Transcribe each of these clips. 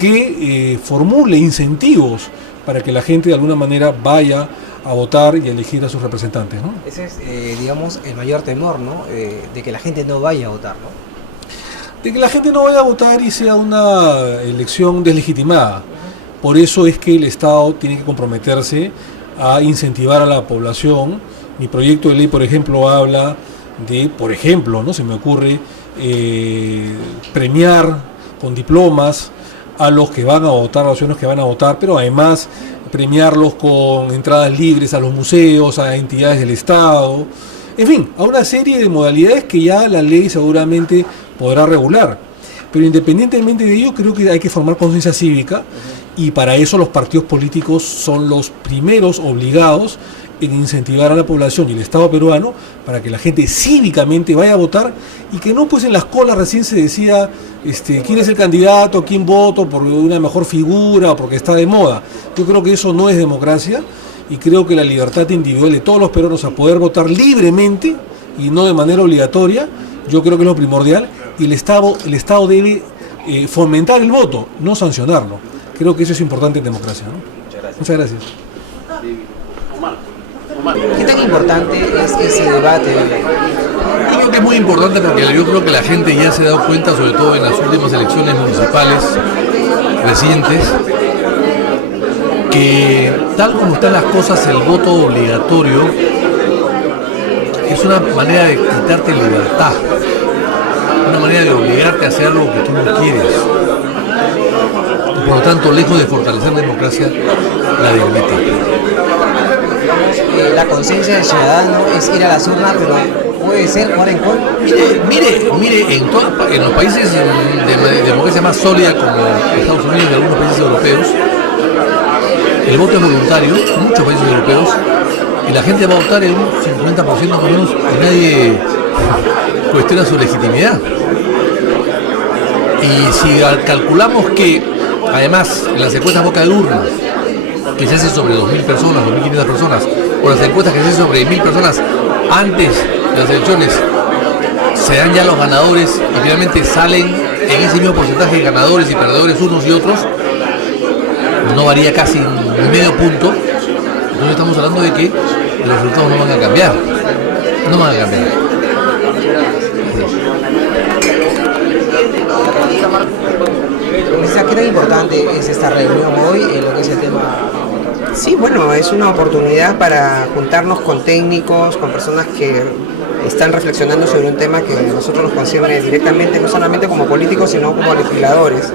que formule incentivos para que la gente de alguna manera vaya a votar y a elegir a sus representantes, ¿no? Ese es, digamos, el mayor temor, ¿no? De que la gente no vaya a votar, ¿no? De que la gente no vaya a votar y sea una elección deslegitimada. Por eso es que el Estado tiene que comprometerse a incentivar a la población. Mi proyecto de ley, por ejemplo, habla de, por ejemplo, ¿no? Se me ocurre premiar con diplomas a los que van a votar, a los ciudadanos que van a votar, pero además premiarlos con entradas libres a los museos, a entidades del Estado, en fin, a una serie de modalidades que ya la ley seguramente podrá regular. Pero independientemente de ello, creo que hay que formar conciencia cívica y para eso los partidos políticos son los primeros obligados en incentivar a la población y el Estado peruano para que la gente cívicamente vaya a votar y que no pues en las colas recién se decida quién es el candidato, quién voto por una mejor figura o porque está de moda. Yo creo que eso no es democracia y creo que la libertad individual de todos los peruanos a poder votar libremente y no de manera obligatoria, yo creo que es lo primordial y el Estado debe fomentar el voto, no sancionarlo. Creo que eso es importante en democracia, ¿no? Muchas gracias. ¿Qué tan importante es ese debate? Yo creo que es muy importante porque yo creo que la gente ya se ha dado cuenta, sobre todo en las últimas elecciones municipales recientes, que tal como están las cosas, el voto obligatorio es una manera de quitarte libertad, una manera de obligarte a hacer algo que tú no quieres. Y por lo tanto, lejos de fortalecer la democracia, la debilita. La conciencia del ciudadano es ir a las urnas, pero puede ser jugar en contra. Mire, en los países de democracia más sólida como Estados Unidos y algunos países europeos, el voto es voluntario, muchos países europeos, y la gente va a votar en un 50% más o menos y nadie cuestiona su legitimidad. Y si calculamos que, además, en las encuestas boca de urna, que se hace sobre 2.000 personas, 2.500 personas, o las encuestas que se hacen sobre 1.000 personas antes de las elecciones, se dan ya los ganadores y finalmente salen en ese mismo porcentaje de ganadores y perdedores unos y otros, no varía casi medio punto, entonces estamos hablando de que los resultados no van a cambiar, no van a cambiar. ¿Qué tan importante es esta reunión hoy en lo que es el tema? Sí, bueno, es una oportunidad para juntarnos con técnicos, con personas que están reflexionando sobre un tema que a nosotros nos concierne directamente, no solamente como políticos, sino como legisladores,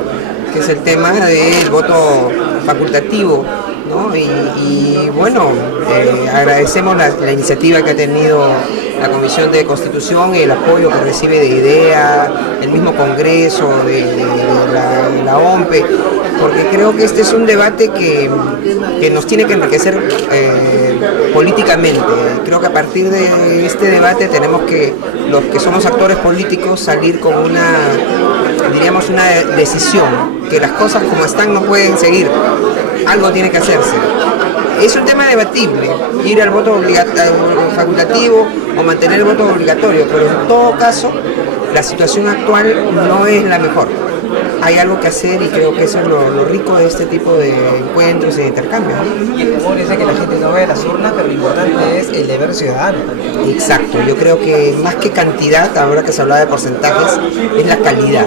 que es el tema del voto facultativo, ¿no? Y bueno, agradecemos la iniciativa que ha tenido la Comisión de Constitución y el apoyo que recibe de IDEA, el mismo Congreso, de la OMPE, porque creo que este es un debate que nos tiene que enriquecer políticamente. Creo que a partir de este debate tenemos que, los que somos actores políticos, salir con una decisión, que las cosas como están no pueden seguir, algo tiene que hacerse. Es un tema debatible, ir al voto facultativo o mantener el voto obligatorio, pero en todo caso la situación actual no es la mejor. Hay algo que hacer y creo que eso es lo rico de este tipo de encuentros y de intercambios. Y el temor es de que la gente no vaya a las urnas, pero lo importante es el deber ciudadano también. Exacto, yo creo que más que cantidad, ahora que se hablaba de porcentajes, es la calidad,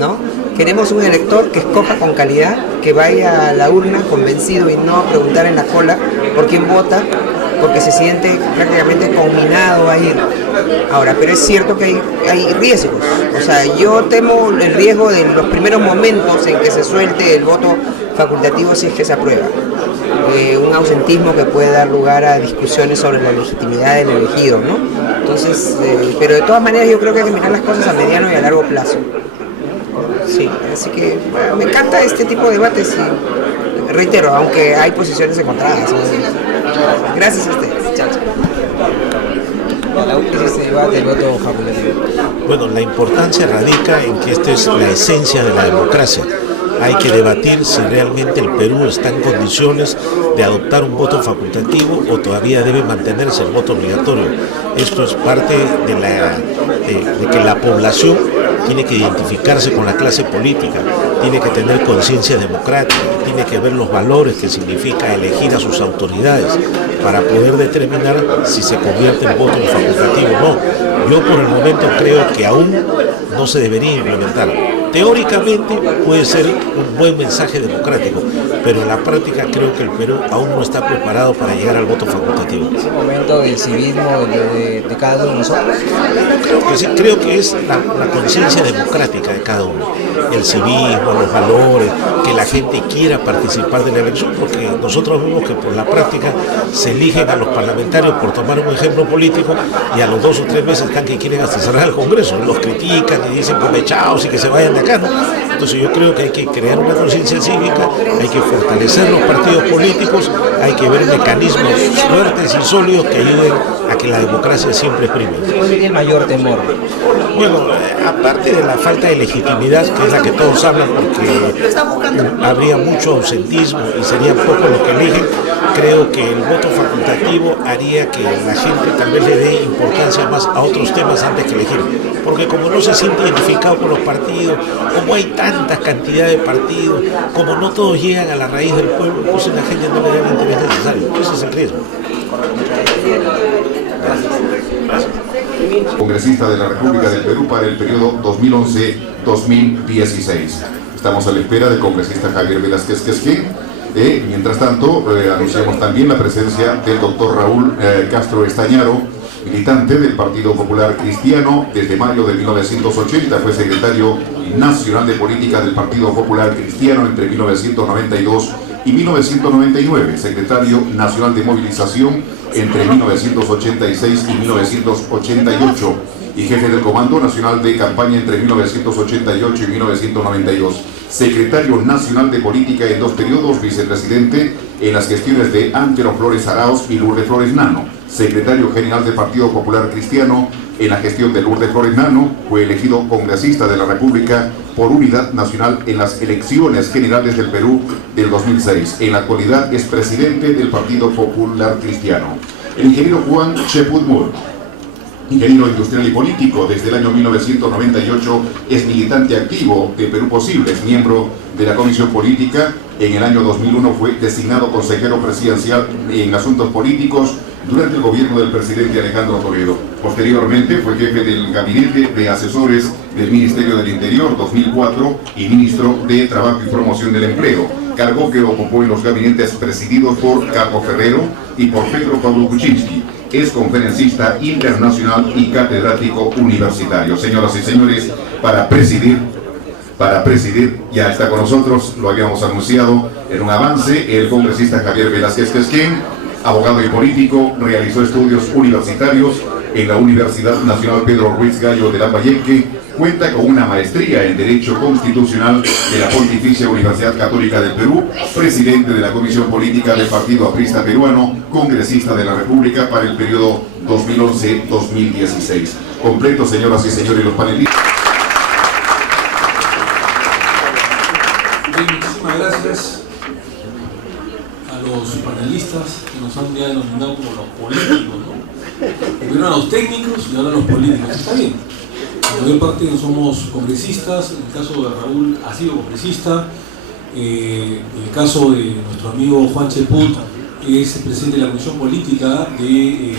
¿no? Queremos un elector que escoja con calidad, que vaya a la urna convencido y no preguntar en la cola por quién vota, porque se siente prácticamente conminado a ir. Ahora, pero es cierto que hay riesgos. O sea, yo temo el riesgo de los primeros momentos en que se suelte el voto facultativo si es que se aprueba. Un ausentismo que puede dar lugar a discusiones sobre la legitimidad del elegido, ¿no? Entonces, pero de todas maneras yo creo que hay que mirar las cosas a mediano y a largo plazo. Sí, así que me encanta este tipo de debates y reitero, aunque hay posiciones encontradas. Gracias a ustedes. Chao. ¿Qué es este debate, el voto facultativo? Bueno, la importancia radica en que esta es la esencia de la democracia. hay que debatir si realmente el Perú está en condiciones de adoptar un voto facultativo o todavía debe mantenerse el voto obligatorio. Esto es parte de que la población tiene que identificarse con la clase política, tiene que tener conciencia democrática, tiene que ver los valores que significa elegir a sus autoridades para poder determinar si se convierte el voto en facultativo o no. Yo por el momento creo que aún no se debería implementar. Teóricamente puede ser un buen mensaje democrático, pero en la práctica creo que el Perú aún no está preparado para llegar al voto facultativo. ¿Es el momento del civismo de cada uno de nosotros? Creo que sí, creo que es la conciencia democrática de cada uno, el civismo, los valores, que la gente quiera participar de la elección, porque nosotros vemos que por la práctica se eligen a los parlamentarios, por tomar un ejemplo político, y a los 2 o 3 meses están que quieren hasta cerrar el Congreso, los critican y dicen comechaos y que se vayan de acá, ¿no? Entonces yo creo que hay que crear una conciencia cívica, hay que fortalecer los partidos políticos, hay que ver mecanismos fuertes y sólidos que ayuden a que la democracia siempre prime. ¿Cuál sería el mayor temor? Bueno, aparte de la falta de legitimidad, que es la que todos hablan, porque habría mucho ausentismo y serían pocos los que eligen, creo que el voto facultativo haría que la gente tal vez le dé importancia más a otros temas antes que elegir. Porque como no se siente identificado con los partidos, como hay tanta cantidad de partidos, como no todos llegan a la raíz del pueblo, entonces la gente no le da el interés necesario. Ese es el riesgo. Congresista de la República del Perú para el periodo 2011-2016. Estamos a la espera del congresista Javier Velázquez Quesquén. Mientras tanto, anunciamos también la presencia del doctor Raúl Castro Estañaro, militante del Partido Popular Cristiano. Desde mayo de 1980 fue secretario nacional de política del Partido Popular Cristiano entre 1992 y 1999, secretario nacional de movilización entre 1986 y 1988 y jefe del Comando Nacional de Campaña entre 1988 y 1992, secretario nacional de política en 2 periodos, vicepresidente en las gestiones de Ángelo Flores Arauz y Lourdes Flores Nano, secretario general del Partido Popular Cristiano en la gestión de Lourdes Flores Nano, fue elegido congresista de la República por Unidad Nacional en las elecciones generales del Perú del 2006. En la actualidad es presidente del Partido Popular Cristiano. El ingeniero Juan Cheput Moore, ingeniero industrial y político, desde el año 1998 es militante activo de Perú Posible, es miembro de la Comisión Política. En el año 2001 fue designado consejero presidencial en asuntos políticos durante el gobierno del presidente Alejandro Toledo. Posteriormente fue jefe del gabinete de asesores del Ministerio del Interior 2004 y ministro de Trabajo y Promoción del Empleo, cargo que ocupó en los gabinetes presididos por Carlos Ferrero y por Pedro Pablo Kuczynski. Es conferencista internacional y catedrático universitario. Señoras y señores, para presidir, ya está con nosotros, lo habíamos anunciado en un avance, el congresista Javier Velázquez Quesquén, abogado y político, realizó estudios universitarios en la Universidad Nacional Pedro Ruiz Gallo de Lambayeque, cuenta con una maestría en Derecho Constitucional de la Pontificia Universidad Católica del Perú, presidente de la Comisión Política del Partido Aprista Peruano, congresista de la República para el periodo 2011-2016. Completo, señoras y señores, los panelistas. Muchísimas gracias a los panelistas que nos han ya denominado como los políticos, ¿no? Primero a los técnicos y ahora a los políticos. Está bien. La mayor parte no somos congresistas. En el caso de Raúl ha sido congresista. En el caso de nuestro amigo Juan Cheput, que es el presidente de la Comisión Política de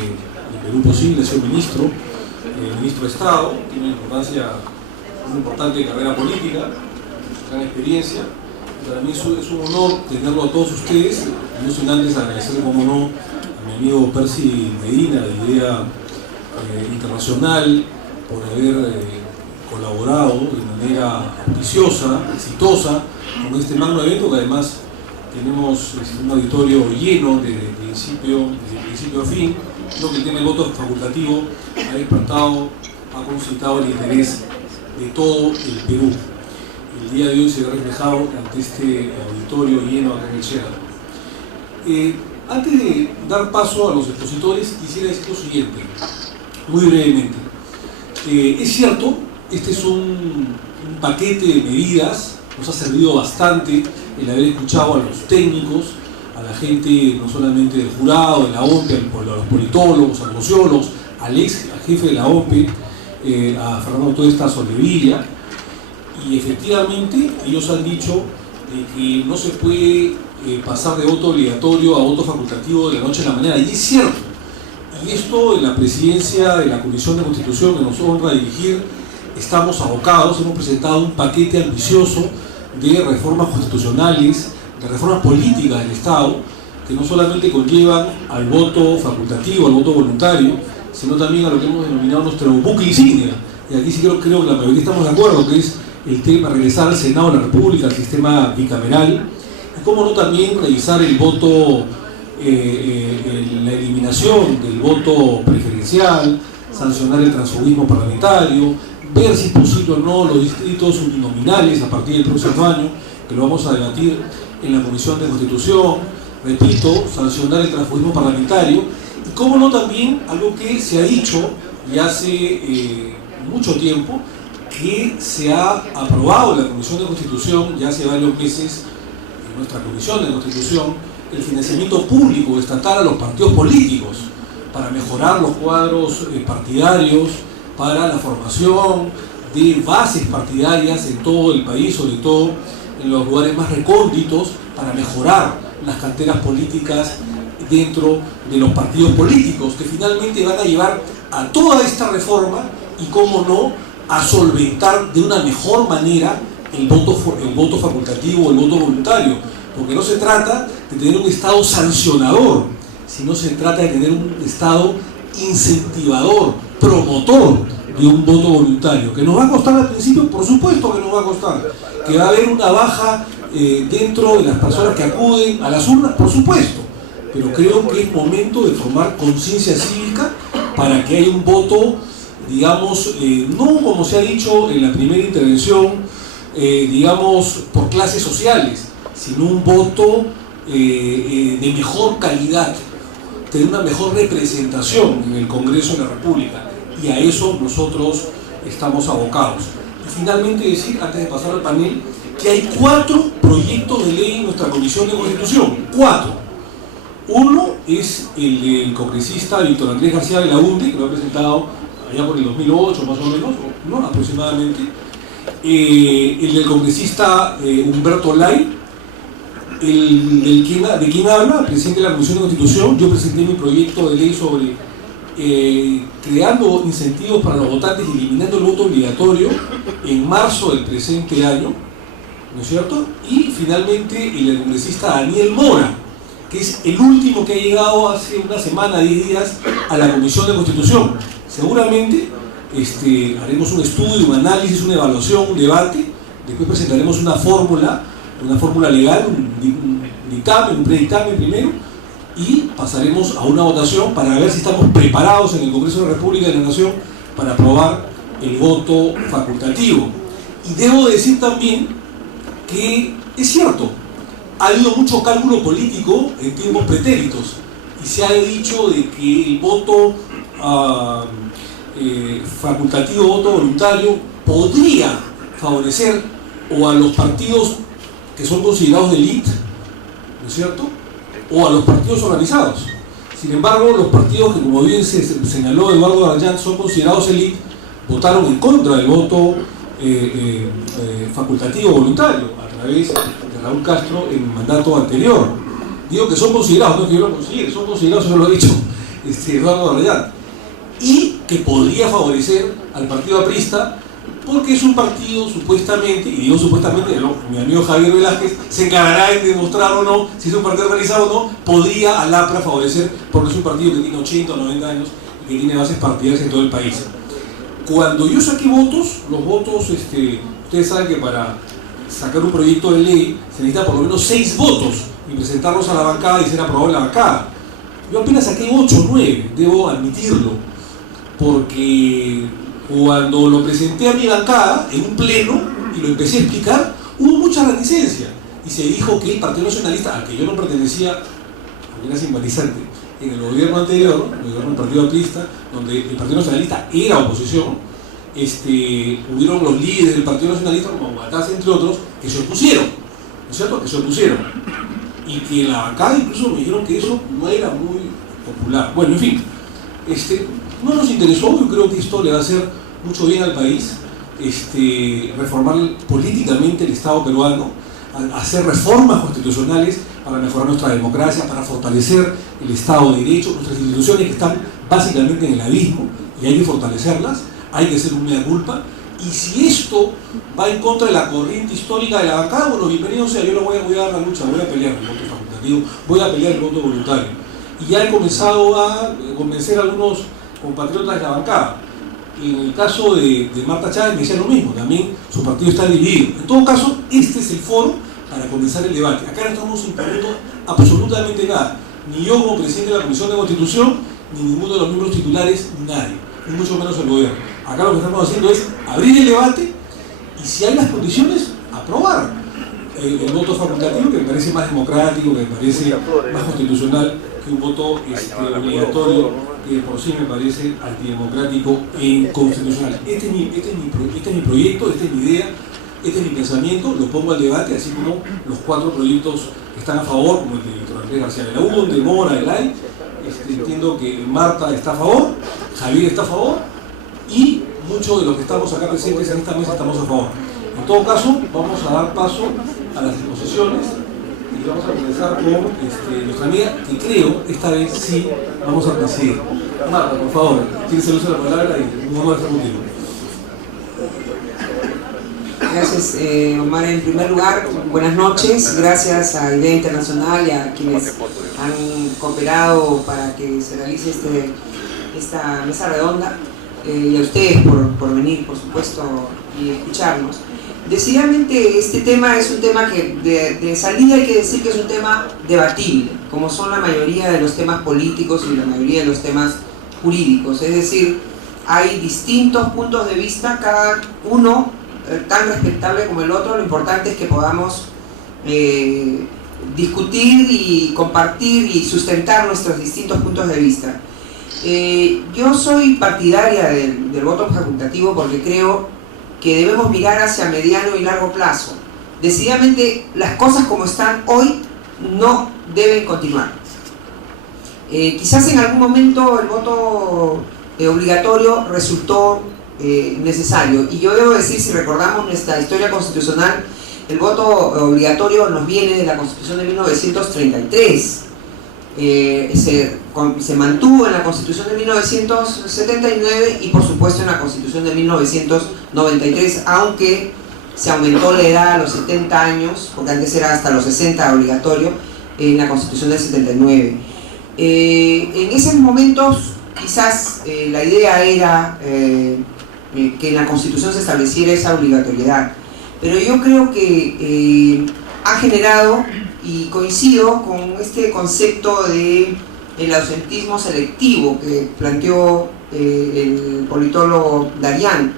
Perú Posible, ha sido ministro de Estado, tiene una importante carrera política, gran experiencia. Para mí es un honor tenerlo a todos ustedes, no sin antes agradecerle, como no, a mi amigo Percy Medina de Idea Internacional por haber colaborado de manera auspiciosa, exitosa con este magno evento, que además tenemos un auditorio lleno desde principio a fin. Creo que el tema del voto facultativo ha despertado, ha concitado el interés de todo el Perú. El día de hoy se ve reflejado ante este auditorio lleno acá en el Sheraton. Antes de dar paso a los expositores, quisiera decir lo siguiente, muy brevemente. Es cierto, este es un paquete de medidas nos ha servido bastante el haber escuchado a los técnicos, a la gente no solamente del jurado, de la OMPE, a los politólogos, a los sociólogos, al jefe de la OMPE, a Fernando Tuesta Soldevilla, y efectivamente ellos han dicho de que no se puede pasar de voto obligatorio a voto facultativo de la noche a la mañana, y es cierto. Y esto en la presidencia de la Comisión de Constitución que nos honra dirigir, estamos abocados, hemos presentado un paquete ambicioso de reformas constitucionales, de reformas políticas del Estado, que no solamente conllevan al voto facultativo, al voto voluntario, sino también a lo que hemos denominado nuestro buque insignia. Y aquí sí creo que la mayoría estamos de acuerdo, que es el tema regresar al Senado de la República, al sistema bicameral, y cómo no también revisar el voto, la eliminación del voto preferencial, sancionar el transfugismo parlamentario, ver si es posible o no los distritos uninominales a partir del próximo año, que lo vamos a debatir en la Comisión de Constitución, repito, sancionar el transfugismo parlamentario, y cómo no también algo que se ha dicho ya hace mucho tiempo, que se ha aprobado en la Comisión de Constitución ya hace varios meses, en nuestra Comisión de Constitución, el financiamiento público estatal a los partidos políticos para mejorar los cuadros partidarios, para la formación de bases partidarias en todo el país, sobre todo en los lugares más recónditos, para mejorar las canteras políticas dentro de los partidos políticos, que finalmente van a llevar a toda esta reforma y, cómo no, a solventar de una mejor manera el voto facultativo o el voto voluntario, porque no se trata de tener un Estado sancionador, sino se trata de tener un Estado incentivador, promotor de un voto voluntario, que nos va a costar al principio, por supuesto que nos va a costar, que va a haber una baja dentro de las personas que acuden a las urnas, por supuesto, pero creo que es momento de formar conciencia cívica para que haya un voto, digamos, no como se ha dicho en la primera intervención, digamos, por clases sociales, sino un voto de mejor calidad, tener una mejor representación en el Congreso de la República, y a eso nosotros estamos abocados. Y finalmente decir, antes de pasar al panel, que hay 4 proyectos de ley en nuestra Comisión de Constitución, 4. Uno es el del congresista Víctor Andrés García Belaunde, que lo ha presentado allá por el 2008 más o menos, ¿no? Aproximadamente. El del congresista Humberto Lay, de quien habla, presidente de la Comisión de Constitución. Yo presenté mi proyecto de ley sobre creando incentivos para los votantes y eliminando el voto obligatorio en marzo del presente año, ¿no es cierto? Y finalmente el del congresista Daniel Mora, que es el último que ha llegado hace una semana, 10 días, a la Comisión de Constitución. Seguramente haremos un estudio, un análisis, una evaluación, un debate, después presentaremos una fórmula legal, un dictamen, un predictamen primero, y pasaremos a una votación para ver si estamos preparados en el Congreso de la República de la Nación para aprobar el voto facultativo. Y debo decir también que es cierto, ha habido mucho cálculo político en tiempos pretéritos, y se ha dicho de que el voto facultativo, voto voluntario, podría favorecer o a los partidos que son considerados de élite, ¿no es cierto?, o a los partidos organizados. Sin embargo, los partidos que, como bien se señaló Eduardo Arayán, son considerados élite, votaron en contra del voto facultativo voluntario a través de Raúl Castro en el mandato anterior. Digo que son considerados, no es que yo lo considere, son considerados, eso lo ha dicho Eduardo Arayán, y que podría favorecer al partido aprista, porque es un partido supuestamente, y digo supuestamente, mi amigo Javier Velázquez se encargará de demostrar o no si es un partido organizado o no, podría al APRA favorecer, porque es un partido que tiene 80 o 90 años y que tiene bases partidarias en todo el país. Cuando yo saqué votos, los votos, ustedes saben que para sacar un proyecto de ley se necesita por lo menos 6 votos y presentarlos a la bancada y ser aprobado en la bancada. Yo apenas saqué 8 o 9, debo admitirlo, porque cuando lo presenté a mi bancada en un pleno y lo empecé a explicar, hubo mucha reticencia y se dijo que el Partido Nacionalista, al que yo no pertenecía, aunque era simpatizante, en el gobierno anterior, el gobierno del Partido Aprista, donde el Partido Nacionalista era oposición, hubieron los líderes del Partido Nacionalista, como Guataz, entre otros, que se opusieron, ¿no es cierto? Que se opusieron. Y que la bancada incluso me dijeron que eso no era muy popular. Bueno, en fin, no nos interesó. Yo creo que esto le va a hacer mucho bien al país, reformar políticamente el Estado peruano, hacer reformas constitucionales para mejorar nuestra democracia, para fortalecer el Estado de Derecho, nuestras instituciones que están básicamente en el abismo y hay que fortalecerlas, hay que hacer un mea culpa. Y si esto va en contra de la corriente histórica de la bancada, bueno, bienvenido sea, yo lo voy a dar la lucha, voy a pelear el voto facultativo, voy a pelear el voto voluntario. Y ya he comenzado a convencer a algunos compatriotas de la bancada. En el caso de Marta Chávez me decía lo mismo, también su partido está dividido. En todo caso, este es el foro para comenzar el debate. Acá no estamos imponiendo absolutamente nada. Ni yo como presidente de la Comisión de Constitución, ni ninguno de los miembros titulares, nadie, ni mucho menos el gobierno. Acá lo que estamos haciendo es abrir el debate y si hay las condiciones, aprobar el voto facultativo, que me parece más democrático, que me parece más constitucional que un voto obligatorio, que por sí me parece antidemocrático e inconstitucional. Este es mi proyecto, esta es mi idea, este es mi pensamiento, lo pongo al debate, así como los 4 proyectos que están a favor, como el de Víctor Andrés García de la U, el de Mora, el AI. Entiendo que Marta está a favor, Javier está a favor y muchos de los que estamos acá presentes en esta mesa estamos a favor. En todo caso, vamos a dar paso a las exposiciones y vamos a comenzar con nuestra amiga, que creo esta vez sí vamos a conseguir. Marta, por favor, tienes el uso de la palabra y un honor estar contigo. Gracias, Omar. En primer lugar, buenas noches. Gracias a IDEA Internacional y a quienes han cooperado para que se realice esta mesa redonda, y a ustedes por venir, por supuesto, y escucharnos. Decididamente este tema es un tema que de salida hay que decir que es un tema debatible, como son la mayoría de los temas políticos y la mayoría de los temas jurídicos. Es decir, hay distintos puntos de vista, cada uno tan respetable como el otro. Lo importante es que podamos discutir y compartir y sustentar nuestros distintos puntos de vista. Yo soy partidaria del voto facultativo porque creo que debemos mirar hacia mediano y largo plazo. Decididamente las cosas como están hoy no deben continuar. Quizás en algún momento el voto obligatorio resultó necesario, y yo debo decir, si recordamos nuestra historia constitucional, el voto obligatorio nos viene de la Constitución de 1933. Se mantuvo en la Constitución de 1979 y por supuesto en la Constitución de 1993, aunque se aumentó la edad a los 70 años, porque antes era hasta los 60 obligatorio, en la Constitución del 79. En esos momentos quizás la idea era que en la Constitución se estableciera esa obligatoriedad, pero yo creo que ha generado, y coincido con este concepto de el ausentismo selectivo que planteó el politólogo Darían,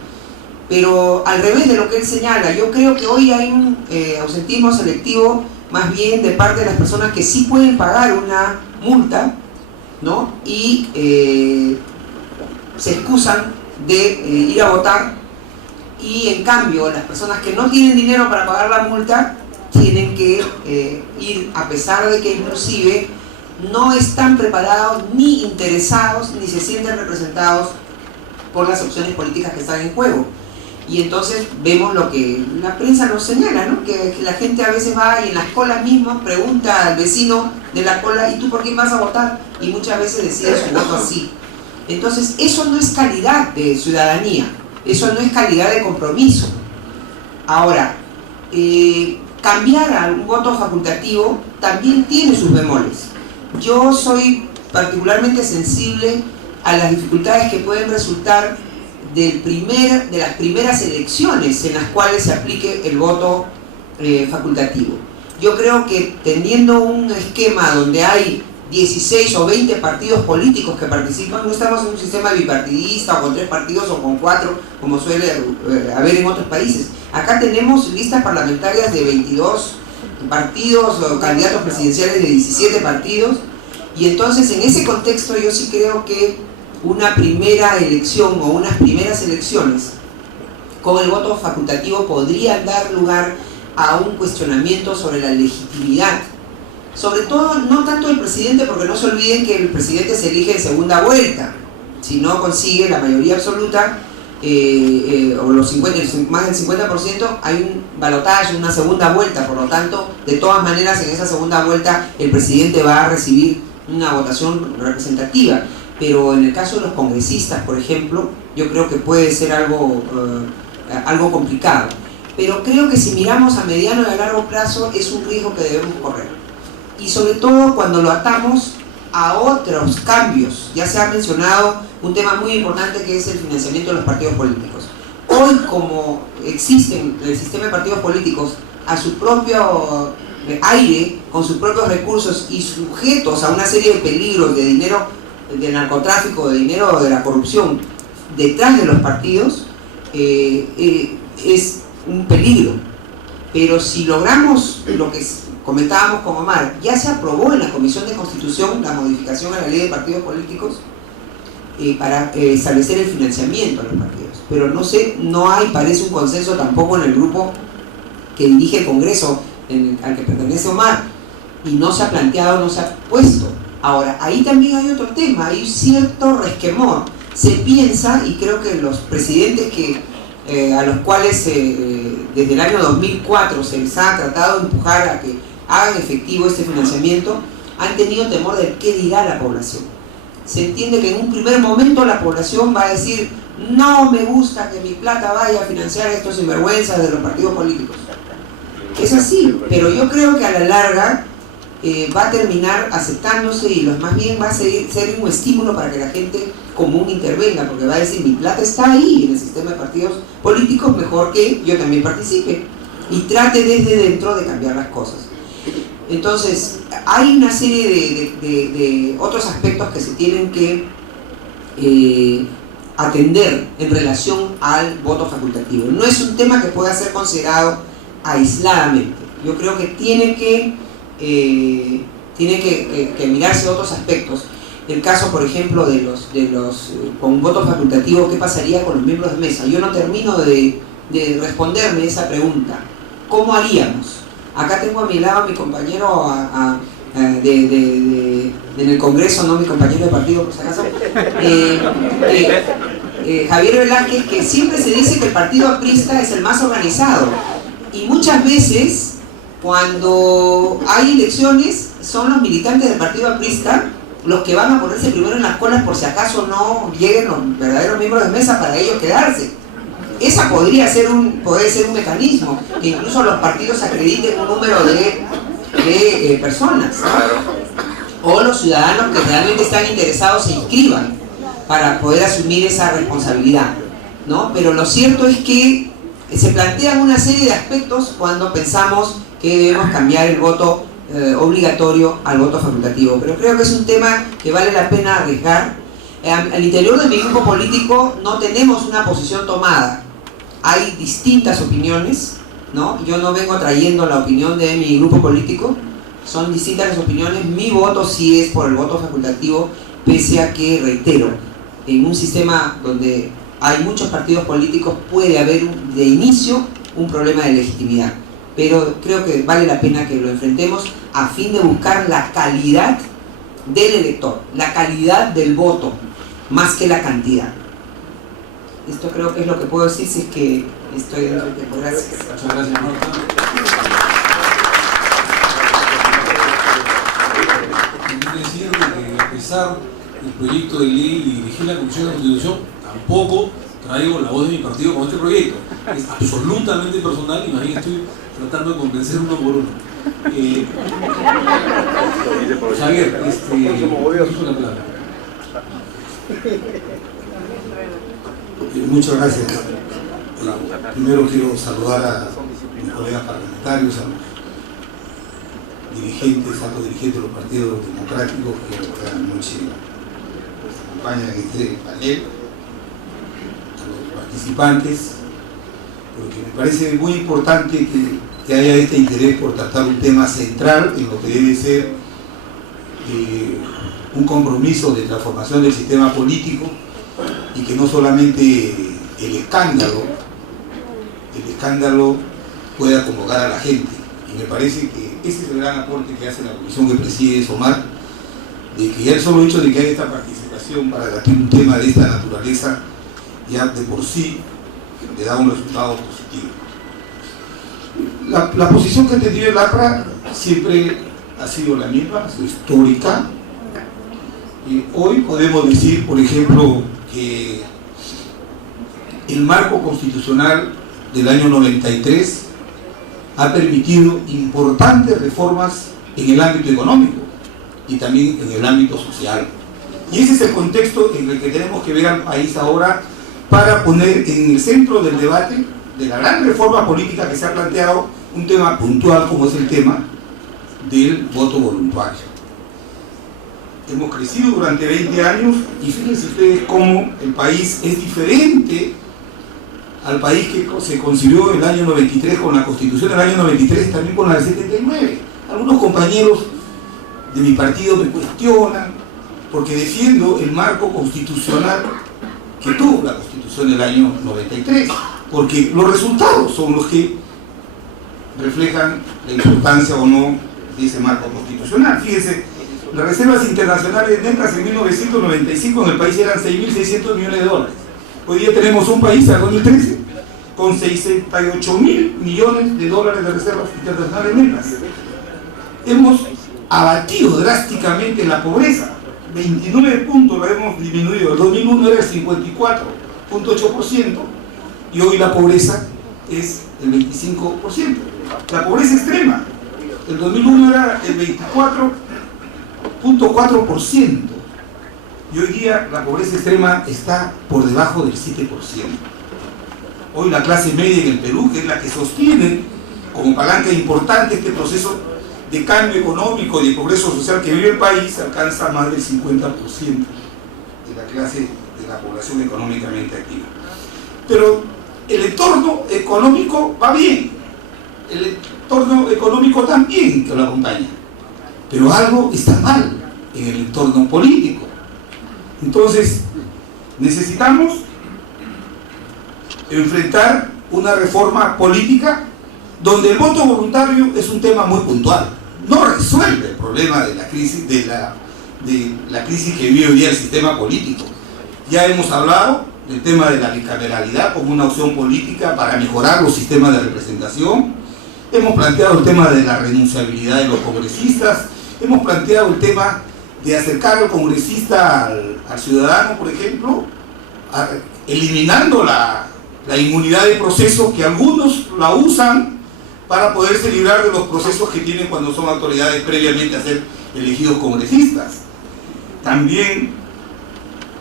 pero al revés de lo que él señala. Yo creo que hoy hay un ausentismo selectivo más bien de parte de las personas que sí pueden pagar una multa, ¿no? Y se excusan de ir a votar, y en cambio las personas que no tienen dinero para pagar la multa tienen que ir, a pesar de que inclusive no están preparados ni interesados ni se sienten representados por las opciones políticas que están en juego. Y entonces vemos lo que la prensa nos señala, ¿no? Que la gente a veces va y en las colas mismas pregunta al vecino de la cola: ¿y tú por quién vas a votar? Y muchas veces decide su voto así. Entonces eso no es calidad de ciudadanía, eso no es calidad de compromiso. Ahora, cambiar a un voto facultativo también tiene sus bemoles. Yo soy particularmente sensible a las dificultades que pueden resultar de las primeras elecciones en las cuales se aplique el voto facultativo. Yo creo que teniendo un esquema donde hay 16 o 20 partidos políticos que participan, no estamos en un sistema bipartidista o con 3 partidos o con 4 como suele haber en otros países. Acá tenemos listas parlamentarias de 22 partidos o candidatos presidenciales de 17 partidos, y entonces en ese contexto yo sí creo que una primera elección o unas primeras elecciones con el voto facultativo podrían dar lugar a un cuestionamiento sobre la legitimidad. Sobre todo, no tanto del presidente, porque no se olviden que el presidente se elige en segunda vuelta. Si no consigue la mayoría absoluta, o los 50, más del 50%, hay un balotaje, una segunda vuelta. Por lo tanto, de todas maneras, en esa segunda vuelta el presidente va a recibir una votación representativa. Pero en el caso de los congresistas, por ejemplo, yo creo que puede ser algo complicado. Pero creo que si miramos a mediano y a largo plazo, es un riesgo que debemos correr. Y sobre todo cuando lo atamos a otros cambios. Ya se ha mencionado un tema muy importante, que es el financiamiento de los partidos políticos. Hoy, como existen el sistema de partidos políticos a su propio aire, con sus propios recursos y sujetos a una serie de peligros de dinero, de narcotráfico, de dinero de la corrupción detrás de los partidos, es un peligro. Pero si logramos lo que comentábamos con Omar, ya se aprobó en la Comisión de Constitución la modificación a la ley de partidos políticos para establecer el financiamiento a los partidos. Pero no hay, parece, un consenso tampoco en el grupo que dirige el Congreso, al que pertenece Omar, y no se ha planteado, no se ha puesto. Ahora, ahí también hay otro tema, hay cierto resquemor. Se piensa, y creo que los presidentes a los cuales desde el año 2004 se les ha tratado de empujar a que hagan efectivo este financiamiento, han tenido temor de qué dirá la población. Se entiende que en un primer momento la población va a decir: no me gusta que mi plata vaya a financiar a estos sinvergüenzas de los partidos políticos. Es así, pero yo creo que a la larga va a terminar aceptándose, y más bien va a ser un estímulo para que la gente común intervenga, porque va a decir: mi plata está ahí en el sistema de partidos políticos, mejor que yo también participe y trate desde dentro de cambiar las cosas. Entonces, hay una serie de otros aspectos que se tienen que atender en relación al voto facultativo. No es un tema que pueda ser considerado aisladamente. Yo creo que tiene que mirarse otros aspectos. El caso, por ejemplo, con voto facultativo, ¿qué pasaría con los miembros de mesa? Yo no termino de responderme esa pregunta. ¿Cómo haríamos? Acá tengo a mi lado a mi compañero en el Congreso, no mi compañero de partido, por si acaso, Javier Velázquez, que siempre se dice que el partido aprista es el más organizado. Y muchas veces, cuando hay elecciones, son los militantes del partido aprista los que van a ponerse primero en las colas por si acaso no lleguen los verdaderos miembros de mesa para ellos quedarse. Esa puede ser un mecanismo, que incluso los partidos acrediten un número de personas, ¿no? O los ciudadanos que realmente están interesados se inscriban para poder asumir esa responsabilidad, ¿no? Pero lo cierto es que se plantean una serie de aspectos cuando pensamos que debemos cambiar el voto obligatorio al voto facultativo. Pero creo que es un tema que vale la pena arriesgar. Al interior de mi grupo político no tenemos una posición tomada. Hay distintas opiniones, ¿no? Yo no vengo trayendo la opinión de mi grupo político, son distintas las opiniones. Mi voto sí es por el voto facultativo, pese a que, reitero, en un sistema donde hay muchos partidos políticos puede haber de inicio un problema de legitimidad. Pero creo que vale la pena que lo enfrentemos a fin de buscar la calidad del elector, la calidad del voto, más que la cantidad. Esto creo que es lo que puedo decir, si es que estoy dentro del tiempo. Gracias. Muchas gracias, Marta. Quiero decir que empezar el proyecto de ley y dirigir la Comisión de Constitución, tampoco traigo la voz de mi partido con este proyecto. Es absolutamente personal y más bien estoy tratando de convencer uno por uno. Javier, hizo la plata. Muchas gracias. Primero quiero saludar a mis colegas parlamentarios, a los dirigentes, altos dirigentes de los partidos democráticos que esta noche nos acompañan en este panel, a los participantes, porque me parece muy importante que haya este interés por tratar un tema central en lo que debe ser un compromiso de transformación del sistema político, y que no solamente el escándalo el escándalo pueda convocar a la gente. Y me parece que ese es el gran aporte que hace la comisión que preside Omar, de que ya el solo hecho de que haya esta participación para debatir un tema de esta naturaleza, ya de por sí le da un resultado positivo. La posición que ha tenido el APRA siempre ha sido la misma, ha sido histórica. Hoy podemos decir, por ejemplo, que el marco constitucional del año 93 ha permitido importantes reformas en el ámbito económico y también en el ámbito social. Y ese es el contexto en el que tenemos que ver al país ahora para poner en el centro del debate de la gran reforma política que se ha planteado un tema puntual como es el tema del voto voluntario. Hemos crecido durante 20 años y fíjense ustedes cómo el país es diferente al país que se concibió en el año 93 con la Constitución del año 93, también con la del 79. Algunos compañeros de mi partido me cuestionan porque defiendo el marco constitucional que tuvo la Constitución del año 93, porque los resultados son los que reflejan la importancia o no de ese marco constitucional. Fíjense, las reservas internacionales netas en 1995 en el país eran 6.600 millones de dólares. Hoy día tenemos un país, al 2013, con 68.000 millones de dólares de reservas internacionales netas. Hemos abatido drásticamente la pobreza. 29 puntos la hemos disminuido. El 2001 era el 54.8% y hoy la pobreza es el 25%. La pobreza extrema. El 2001 era el 24.4%. Y hoy día la pobreza extrema está por debajo del 7%. Hoy la clase media en el Perú, que es la que sostiene como palanca importante este proceso de cambio económico y de progreso social que vive el país, alcanza más del 50% de la clase de la población económicamente activa. Pero el entorno económico va bien, el entorno económico también que lo acompaña, pero algo está mal en el entorno político. Entonces, necesitamos enfrentar una reforma política donde el voto voluntario es un tema muy puntual. No resuelve el problema de la crisis, de la crisis que vive hoy día el sistema político. Ya hemos hablado del tema de la bicameralidad como una opción política para mejorar los sistemas de representación. Hemos planteado el tema de la renunciabilidad de los congresistas. Hemos planteado el tema de acercar al congresista al ciudadano, por ejemplo, eliminando la inmunidad de proceso que algunos la usan para poderse librar de los procesos que tienen cuando son autoridades previamente a ser elegidos congresistas. También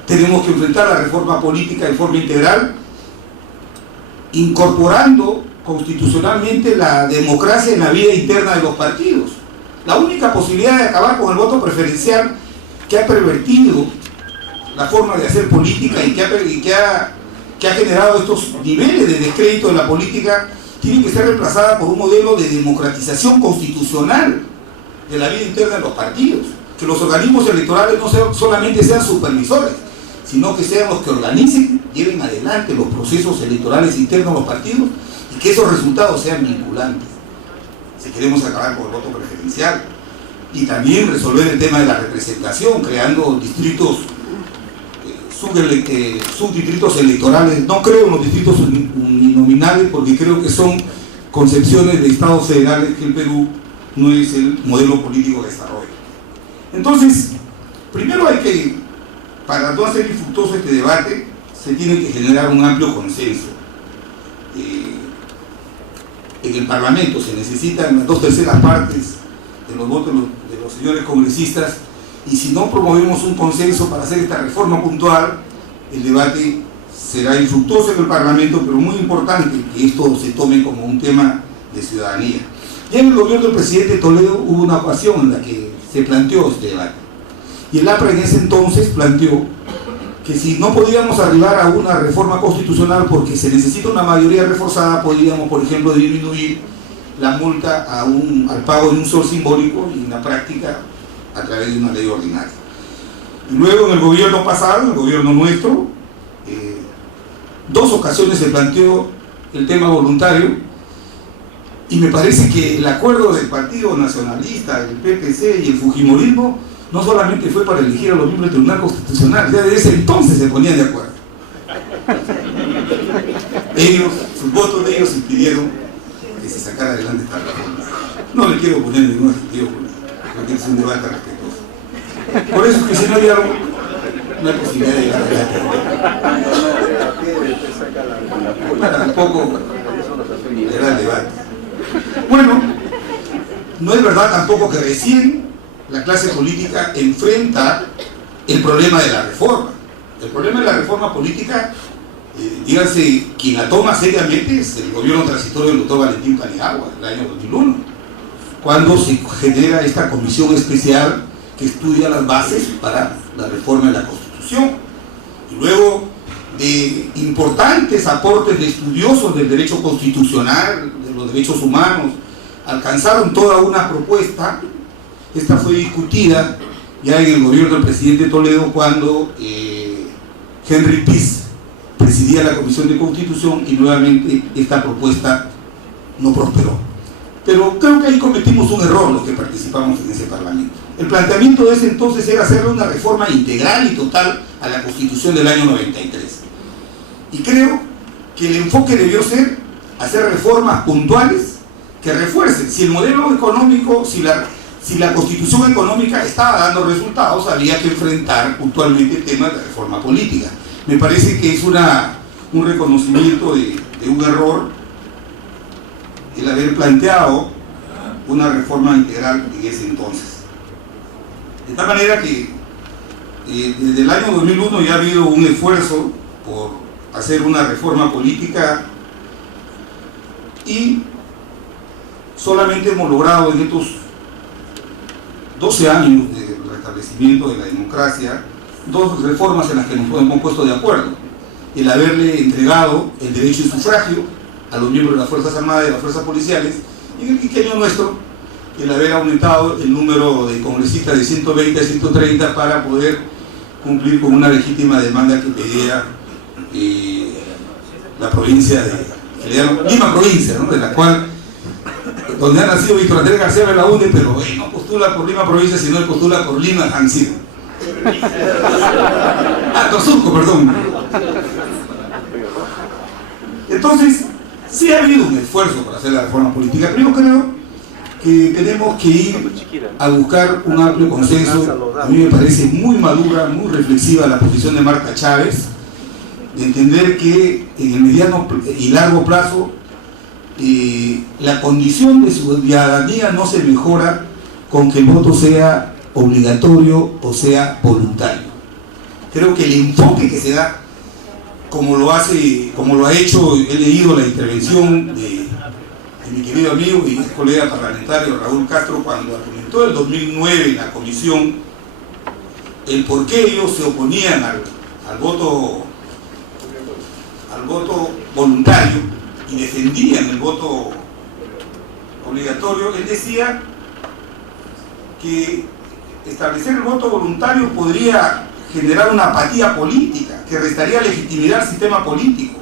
tenemos que enfrentar la reforma política de forma integral, incorporando constitucionalmente la democracia en la vida interna de los partidos. La única posibilidad de acabar con el voto preferencial que ha pervertido la forma de hacer política y que ha generado estos niveles de descrédito de la política tiene que ser reemplazada por un modelo de democratización constitucional de la vida interna de los partidos. Que los organismos electorales no solamente sean supervisores, sino que sean los que organicen, lleven adelante los procesos electorales internos de los partidos y que esos resultados sean vinculantes. Si queremos acabar con el voto preferencial y también resolver el tema de la representación, creando distritos, subdistritos electorales. No creo en los distritos uninominales porque creo que son concepciones de estados federales que el Perú no es el modelo político de desarrollo. Entonces, primero para no hacer infructuoso este debate, se tiene que generar un amplio consenso. En el Parlamento se necesitan las 2/3 partes de los votos de los señores congresistas, y si no promovemos un consenso para hacer esta reforma puntual, el debate será infructuoso en el Parlamento, pero muy importante que esto se tome como un tema de ciudadanía. Ya en el gobierno del presidente Toledo hubo una ocasión en la que se planteó este debate, y el APRA en ese entonces planteó que si no podíamos arribar a una reforma constitucional porque se necesita una mayoría reforzada, podríamos, por ejemplo, disminuir la multa al pago de un sol simbólico y en la práctica a través de una ley ordinaria. Y luego en el gobierno pasado, el gobierno nuestro, 2 ocasiones se planteó el tema voluntario, y me parece que el acuerdo del Partido Nacionalista, el PPC y el Fujimorismo no solamente fue para elegir a los miembros del Tribunal Constitucional, ya desde ese entonces se ponían de acuerdo. Sus votos de ellos impidieron que se sacara adelante esta reforma. No le quiero poner ningún adjetivo, porque es un debate respetuoso. Por eso es que si no hay diálogo, no hay posibilidad de llegar adelante. Tampoco era el debate. Bueno, no es verdad tampoco que recién la clase política enfrenta el problema de la reforma. El problema de la reforma política, dígase, quien la toma seriamente es el gobierno transitorio del doctor Valentín Paniagua, en el año 2001, cuando se genera esta comisión especial que estudia las bases para la reforma de la Constitución. Y luego de importantes aportes de estudiosos del derecho constitucional, de los derechos humanos, alcanzaron toda una propuesta. Esta fue discutida ya en el gobierno del presidente Toledo cuando Henry Piz presidía la Comisión de Constitución, y nuevamente esta propuesta no prosperó. Pero creo que ahí cometimos un error los que participamos en ese Parlamento. El planteamiento de ese entonces era hacerle una reforma integral y total a la Constitución del año 93. Y creo que el enfoque debió ser hacer reformas puntuales que refuercen. Si el modelo económico, si la Constitución económica estaba dando resultados, había que enfrentar puntualmente temas de reforma política. Me parece que es un reconocimiento de un error el haber planteado una reforma integral en ese entonces. De tal manera que desde el año 2001 ya ha habido un esfuerzo por hacer una reforma política, y solamente hemos logrado en estos 12 años de restablecimiento de la democracia 2 reformas en las que nos hemos puesto de acuerdo: el haberle entregado el derecho de sufragio a los miembros de las Fuerzas Armadas y de las Fuerzas Policiales, y en el quinquenio nuestro el haber aumentado el número de congresistas de 120 a 130 para poder cumplir con una legítima demanda que pedía la provincia de Lima provincia, ¿no? De la cual, donde ha nacido Víctor Andrés García Belaúnde, pero no postula por Lima provincia, sino él postula por Lima Jancino. Surco, perdón. Entonces, sí ha habido un esfuerzo para hacer la reforma política, pero yo creo que tenemos que ir a buscar un amplio consenso. A mí me parece muy madura, muy reflexiva la posición de Marta Chávez, de entender que en el mediano y largo plazo la condición de ciudadanía no se mejora con que el voto sea obligatorio o sea voluntario. Creo que el enfoque que se da, como lo ha hecho, he leído la intervención de mi querido amigo y ex colega parlamentario Raúl Castro, cuando argumentó en el 2009 en la comisión el por qué ellos se oponían al voto voluntario y defendían el voto obligatorio. Él decía que establecer el voto voluntario podría generar una apatía política que restaría legitimidad al sistema político.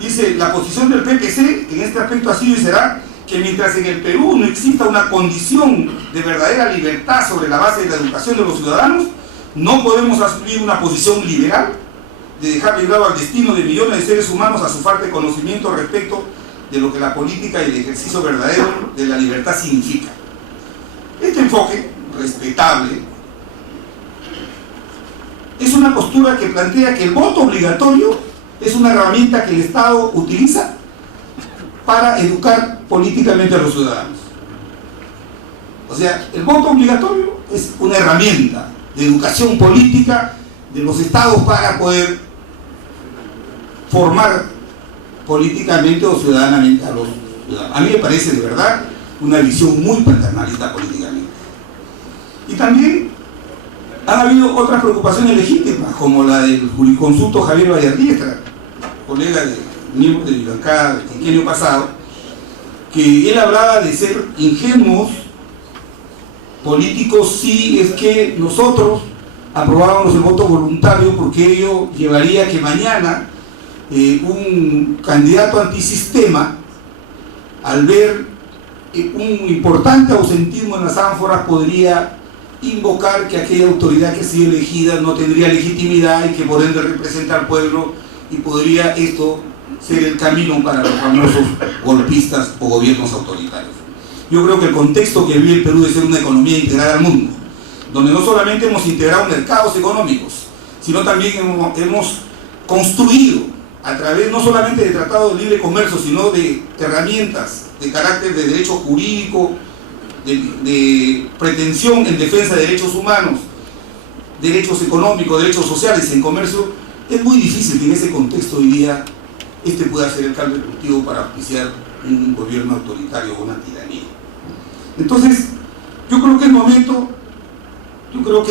Dice, la posición del PPC en este aspecto ha sido y será que mientras en el Perú no exista una condición de verdadera libertad sobre la base de la educación de los ciudadanos, no podemos asumir una posición liberal de dejar librado al destino de millones de seres humanos a su falta de conocimiento respecto de lo que la política y el ejercicio verdadero de la libertad significa. Este enfoque, respetable, es una postura que plantea que el voto obligatorio es una herramienta que el Estado utiliza para educar políticamente a los ciudadanos. O sea, el voto obligatorio es una herramienta de educación política de los Estados para poder formar políticamente o ciudadanamente a los ciudadanos. A mí me parece de verdad una visión muy paternalista políticamente. Y también han habido otras preocupaciones legítimas, como la del jurisconsulto Javier Vallardiestra, colega miembro de la bancada del quinquenio pasado, que él hablaba de ser ingenuos políticos si es que nosotros aprobábamos el voto voluntario, porque ello llevaría a que mañana un candidato antisistema, al ver un importante ausentismo en las ánforas, podría invocar que aquella autoridad que ha sido elegida no tendría legitimidad y que por ende representa al pueblo, y podría esto ser el camino para los famosos golpistas o gobiernos autoritarios. Yo creo que el contexto que vive el Perú es ser una economía integrada al mundo, donde no solamente hemos integrado mercados económicos, sino también hemos construido a través no solamente de tratados de libre comercio, sino de herramientas de carácter de derecho jurídico, de pretensión en defensa de derechos humanos, derechos económicos, derechos sociales en comercio. Es muy difícil que en ese contexto hoy día pueda ser el caldo de cultivo para auspiciar un gobierno autoritario o una tiranía. Entonces, yo creo que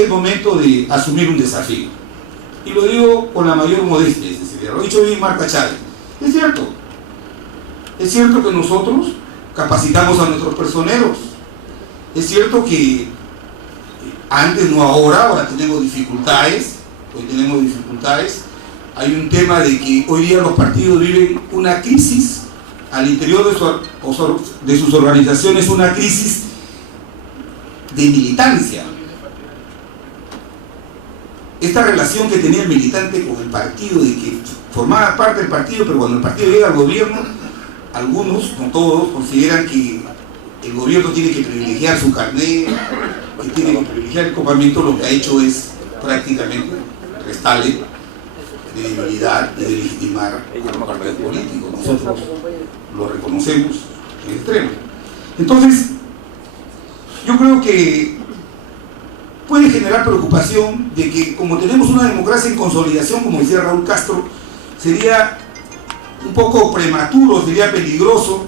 es momento de asumir un desafío. Y lo digo con la mayor modestia, lo ha dicho bien Marta Chávez. Es cierto que nosotros capacitamos a nuestros personeros. Es cierto que antes, no ahora tenemos dificultades. Hoy tenemos dificultades. Hay un tema de que hoy día los partidos viven una crisis al interior de sus organizaciones, una crisis de militancia. Esta relación que tenía el militante con el partido, de que formaba parte del partido, pero cuando el partido llega al gobierno, algunos, no todos, consideran que el gobierno tiene que privilegiar su carnet, que tiene que privilegiar el copamiento. Lo que ha hecho es prácticamente restarle credibilidad y de legitimar a los partidos políticos. Nosotros lo reconocemos en extremo. Entonces, yo creo que puede generar preocupación de que, como tenemos una democracia en consolidación, como decía Raúl Castro, sería un poco prematuro, sería peligroso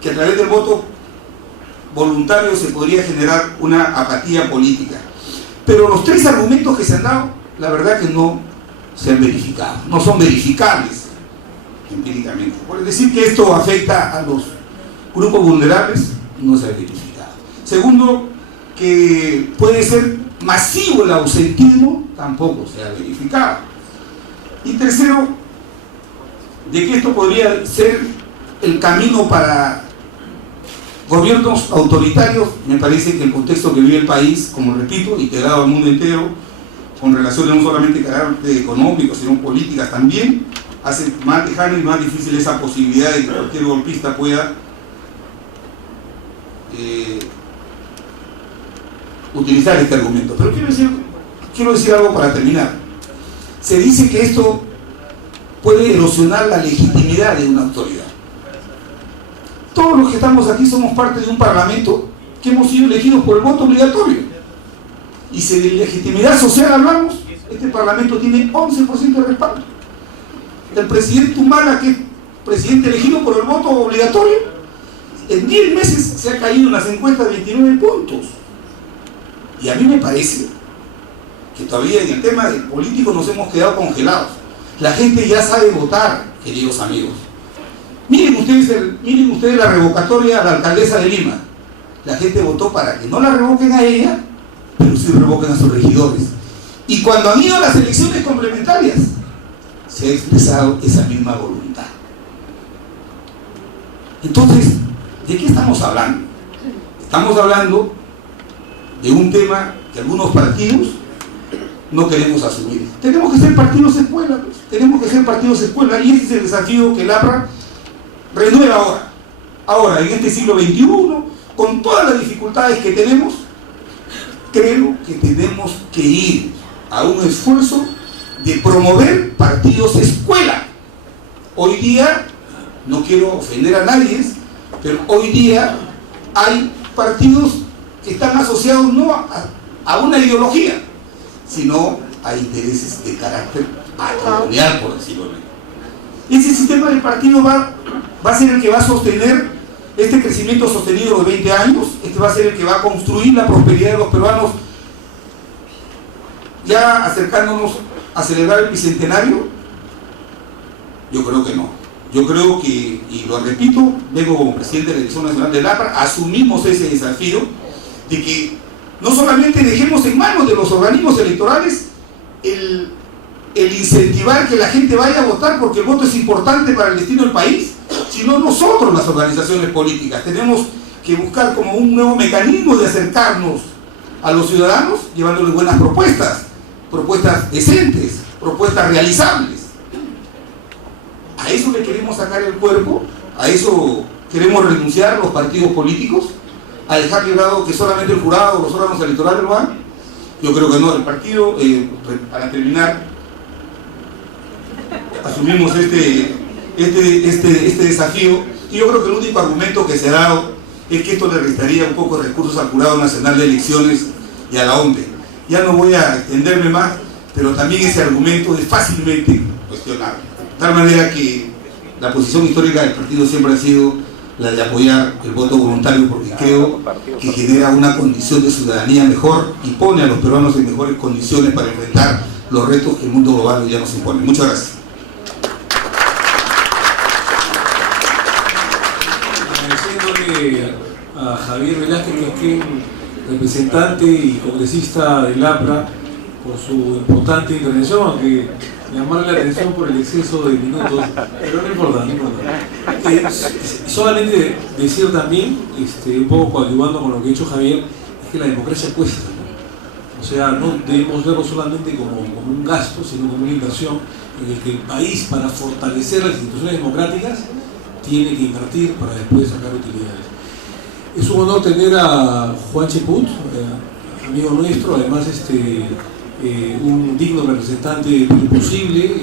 que a través del voto voluntario se podría generar una apatía política. Pero los tres argumentos que se han dado, la verdad que no se han verificado, no son verificables empíricamente. Por decir que esto afecta a los grupos vulnerables, no se ha verificado. Segundo, que puede ser masivo el ausentismo, tampoco se ha verificado. Y tercero, de que esto podría ser el camino para gobiernos autoritarios. Me parece que el contexto que vive el país, como repito, integrado al mundo entero, con relaciones no solamente de carácter económico, sino políticas también, hace más lejano y más difícil esa posibilidad de que cualquier golpista pueda utilizar este argumento. Pero quiero decir algo para terminar. Se dice que esto puede erosionar la legitimidad de una autoridad. Todos los que estamos aquí somos parte de un parlamento que hemos sido elegidos por el voto obligatorio. Y si de legitimidad social hablamos, este parlamento tiene 11% de respaldo. El presidente Humala, que es presidente elegido por el voto obligatorio, en 10 meses se ha caído en las encuestas de 29 puntos. Y a mí me parece que todavía en el tema del político nos hemos quedado congelados. La gente ya sabe votar, queridos amigos. Miren ustedes la revocatoria a la alcaldesa de Lima. La gente votó para que no la revoquen a ella, pero sí revoquen a sus regidores. Y cuando han ido a las elecciones complementarias, se ha expresado esa misma voluntad. Entonces, ¿de qué estamos hablando? Estamos hablando de un tema que algunos partidos no queremos asumir. Tenemos que ser partidos escuela, pues. Tenemos que ser partidos escuela, y ese es el desafío que el APRA renueva ahora. Ahora, en este siglo XXI, con todas las dificultades que tenemos, creo que tenemos que ir a un esfuerzo de promover partidos escuela. Hoy día, no quiero ofender a nadie, pero hoy día hay partidos que están asociados no a una ideología, sino a intereses de carácter patrimonial, por decirlo bien. Ese sistema de partido va a ser el que va a sostener este crecimiento sostenido de 20 años, este va a ser el que va a construir la prosperidad de los peruanos, ya acercándonos a celebrar el bicentenario. Yo creo que no. Yo creo que, y lo repito, vengo como presidente de la Dirección Nacional del APRA, asumimos ese desafío de que no solamente dejemos en manos de los organismos electorales el incentivar que la gente vaya a votar, porque el voto es importante para el destino del país, sino nosotros, las organizaciones políticas. Tenemos que buscar como un nuevo mecanismo de acercarnos a los ciudadanos, llevándoles buenas propuestas, propuestas decentes, propuestas realizables. A eso le queremos sacar el cuerpo, a eso queremos renunciar los partidos políticos, a dejar librado que solamente el jurado o los órganos electorales lo hagan. Yo creo que no, el partido, para terminar, asumimos este desafío, y yo creo que el único argumento que se ha dado es que esto le restaría un poco de recursos al Jurado Nacional de Elecciones y a la OMPE. Ya no voy a extenderme más, pero también ese argumento es fácilmente cuestionable. De tal manera que la posición histórica del partido siempre ha sido la de apoyar el voto voluntario, porque creo que genera una condición de ciudadanía mejor y pone a los peruanos en mejores condiciones para enfrentar los retos que el mundo global ya nos impone. Muchas gracias. Agradeciéndole a Javier Velázquez, que es representante y congresista del APRA, por su importante intervención, aunque llamarle la atención por el exceso de minutos, pero no importa, no importa. Solamente decir también, un poco coadyuvando con lo que ha dicho Javier, es que la democracia cuesta, ¿no? O sea, no debemos verlo solamente como un gasto, sino como una inversión en el que el país, para fortalecer las instituciones democráticas, tiene que invertir para después sacar utilidades. Es un honor tener a Juan Cheput, amigo nuestro, además un digno representante de Perú Posible,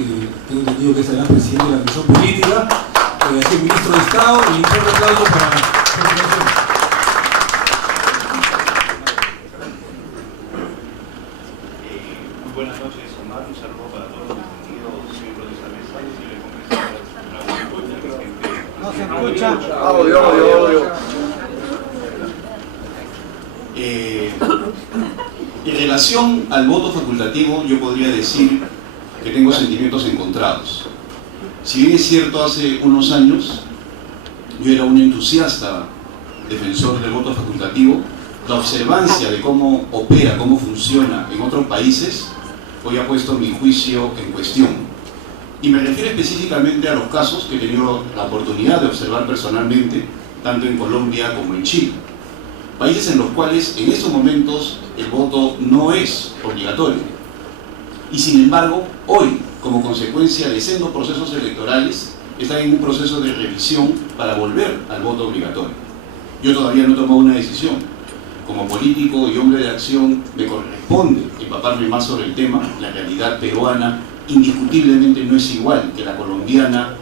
tengo entendido que es además presidente de la Comisión Política, es ministro de Estado, y un fuerte aplauso para la Muy buenas noches, Omar, un saludo para todos los distinguidos miembros de esta mesa y el Congreso. No se escucha. Audio. En relación al voto facultativo, yo podría decir que tengo sentimientos encontrados. Si bien es cierto, hace unos años yo era un entusiasta defensor del voto facultativo, la observancia de cómo opera, cómo funciona en otros países, hoy ha puesto mi juicio en cuestión. Y me refiero específicamente a los casos que he tenido la oportunidad de observar personalmente, tanto en Colombia como en Chile. Países en los cuales en estos momentos el voto no es obligatorio. Y sin embargo, hoy, como consecuencia de sendos procesos electorales, están en un proceso de revisión para volver al voto obligatorio. Yo todavía no he tomado una decisión. Como político y hombre de acción, me corresponde empaparme más sobre el tema. La realidad peruana indiscutiblemente no es igual que la colombiana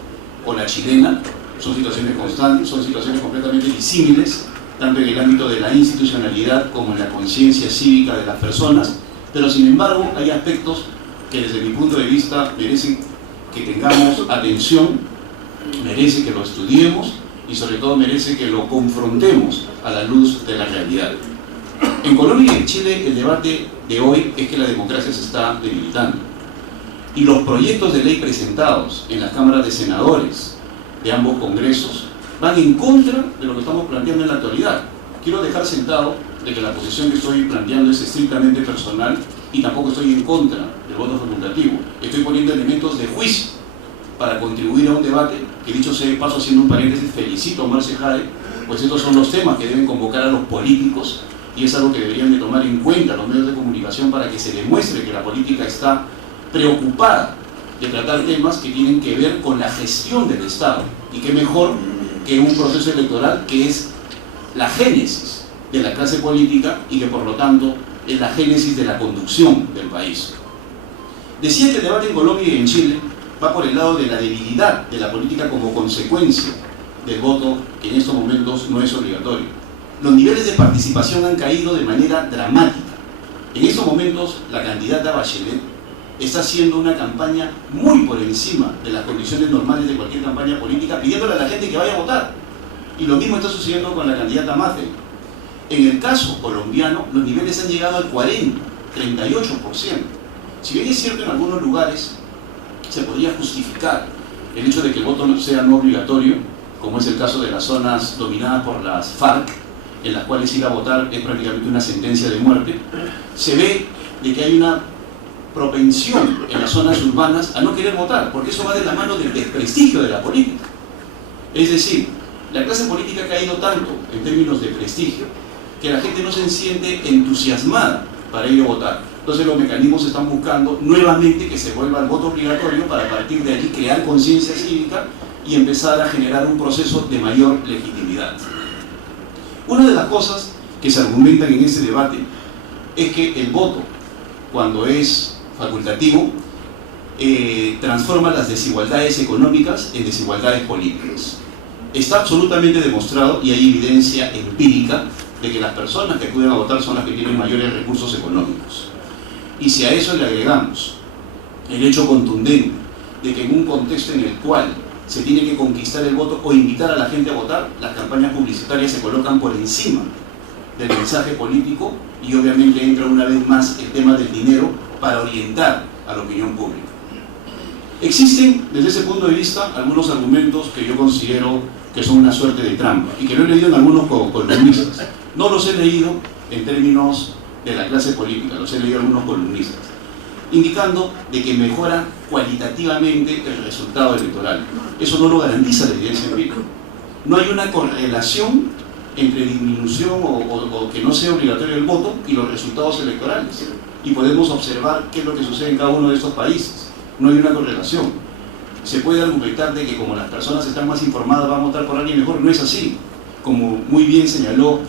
o la chilena. Son situaciones constantes, son situaciones completamente disímiles, tanto en el ámbito de la institucionalidad como en la conciencia cívica de las personas, pero sin embargo hay aspectos que desde mi punto de vista merecen que tengamos atención, merece que lo estudiemos y sobre todo merece que lo confrontemos a la luz de la realidad. En Colombia y en Chile el debate de hoy es que la democracia se está debilitando y los proyectos de ley presentados en las cámaras de senadores de ambos congresos van en contra de lo que estamos planteando en la actualidad. Quiero dejar sentado de que la posición que estoy planteando es estrictamente personal y tampoco estoy en contra del voto facultativo. Estoy poniendo elementos de juicio para contribuir a un debate que, dicho sea de paso, haciendo un paréntesis, felicito a Omar Sejade, pues estos son los temas que deben convocar a los políticos y es algo que deberían de tomar en cuenta los medios de comunicación para que se demuestre que la política está preocupada de tratar temas que tienen que ver con la gestión del Estado, y qué mejor que un proceso electoral que es la génesis de la clase política y que por lo tanto es la génesis de la conducción del país. Decía que el debate en Colombia y en Chile va por el lado de la debilidad de la política como consecuencia del voto que en estos momentos no es obligatorio. Los niveles de participación han caído de manera dramática. En estos momentos la candidata Bachelet está haciendo una campaña muy por encima de las condiciones normales de cualquier campaña política, pidiéndole a la gente que vaya a votar. Y lo mismo está sucediendo con la candidata Matthey. En el caso colombiano, los niveles han llegado al 40, 38%. Si bien es cierto, en algunos lugares se podría justificar el hecho de que el voto sea no obligatorio, como es el caso de las zonas dominadas por las FARC, en las cuales ir a votar es prácticamente una sentencia de muerte, se ve de que hay una propensión en las zonas urbanas a no querer votar, porque eso va de la mano del desprestigio de la política. Es decir, la clase política ha caído tanto en términos de prestigio que la gente no se siente entusiasmada para ir a votar. Entonces los mecanismos están buscando nuevamente que se vuelva el voto obligatorio para a partir de allí crear conciencia cívica y empezar a generar un proceso de mayor legitimidad. Una de las cosas que se argumentan en ese debate es que el voto, cuando es facultativo, transforma las desigualdades económicas en desigualdades políticas. Está absolutamente demostrado y hay evidencia empírica de que las personas que acuden a votar son las que tienen mayores recursos económicos. Y si a eso le agregamos el hecho contundente de que en un contexto en el cual se tiene que conquistar el voto o invitar a la gente a votar, las campañas publicitarias se colocan por encima del mensaje político y obviamente entra una vez más el tema del dinero para orientar a la opinión pública. Existen, desde ese punto de vista, algunos argumentos que yo considero que son una suerte de trampa y que lo he leído en algunos columnistas. No los he leído en términos de la clase política, los he leído en algunos columnistas, indicando de que mejora cualitativamente el resultado electoral. Eso no lo garantiza la evidencia empírica. No hay una correlación entre disminución o que no sea obligatorio el voto y los resultados electorales. Y podemos observar qué es lo que sucede en cada uno de estos países. No hay una correlación. Se puede argumentar de que como las personas están más informadas van a votar por alguien mejor. No es así. Como muy bien señaló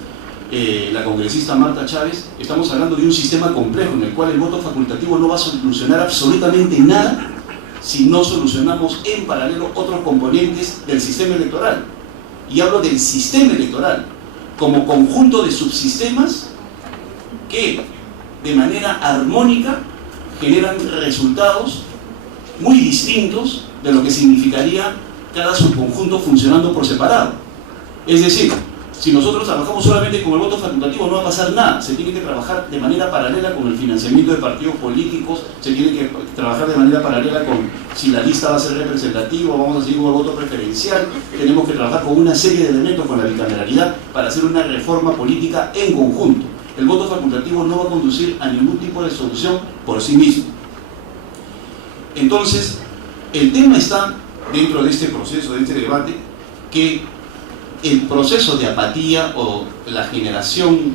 la congresista Marta Chávez, estamos hablando de un sistema complejo en el cual el voto facultativo no va a solucionar absolutamente nada si no solucionamos en paralelo otros componentes del sistema electoral. Y hablo del sistema electoral como conjunto de subsistemas que de manera armónica generan resultados muy distintos de lo que significaría cada subconjunto funcionando por separado. Es decir, si nosotros trabajamos solamente con el voto facultativo no va a pasar nada, se tiene que trabajar de manera paralela con el financiamiento de partidos políticos, se tiene que trabajar de manera paralela con si la lista va a ser representativa, vamos a seguir con el voto preferencial, tenemos que trabajar con una serie de elementos con la bicameralidad para hacer una reforma política en conjunto. El voto facultativo no va a conducir a ningún tipo de solución por sí mismo. Entonces, el tema está dentro de este proceso, de este debate, que el proceso de apatía o la generación,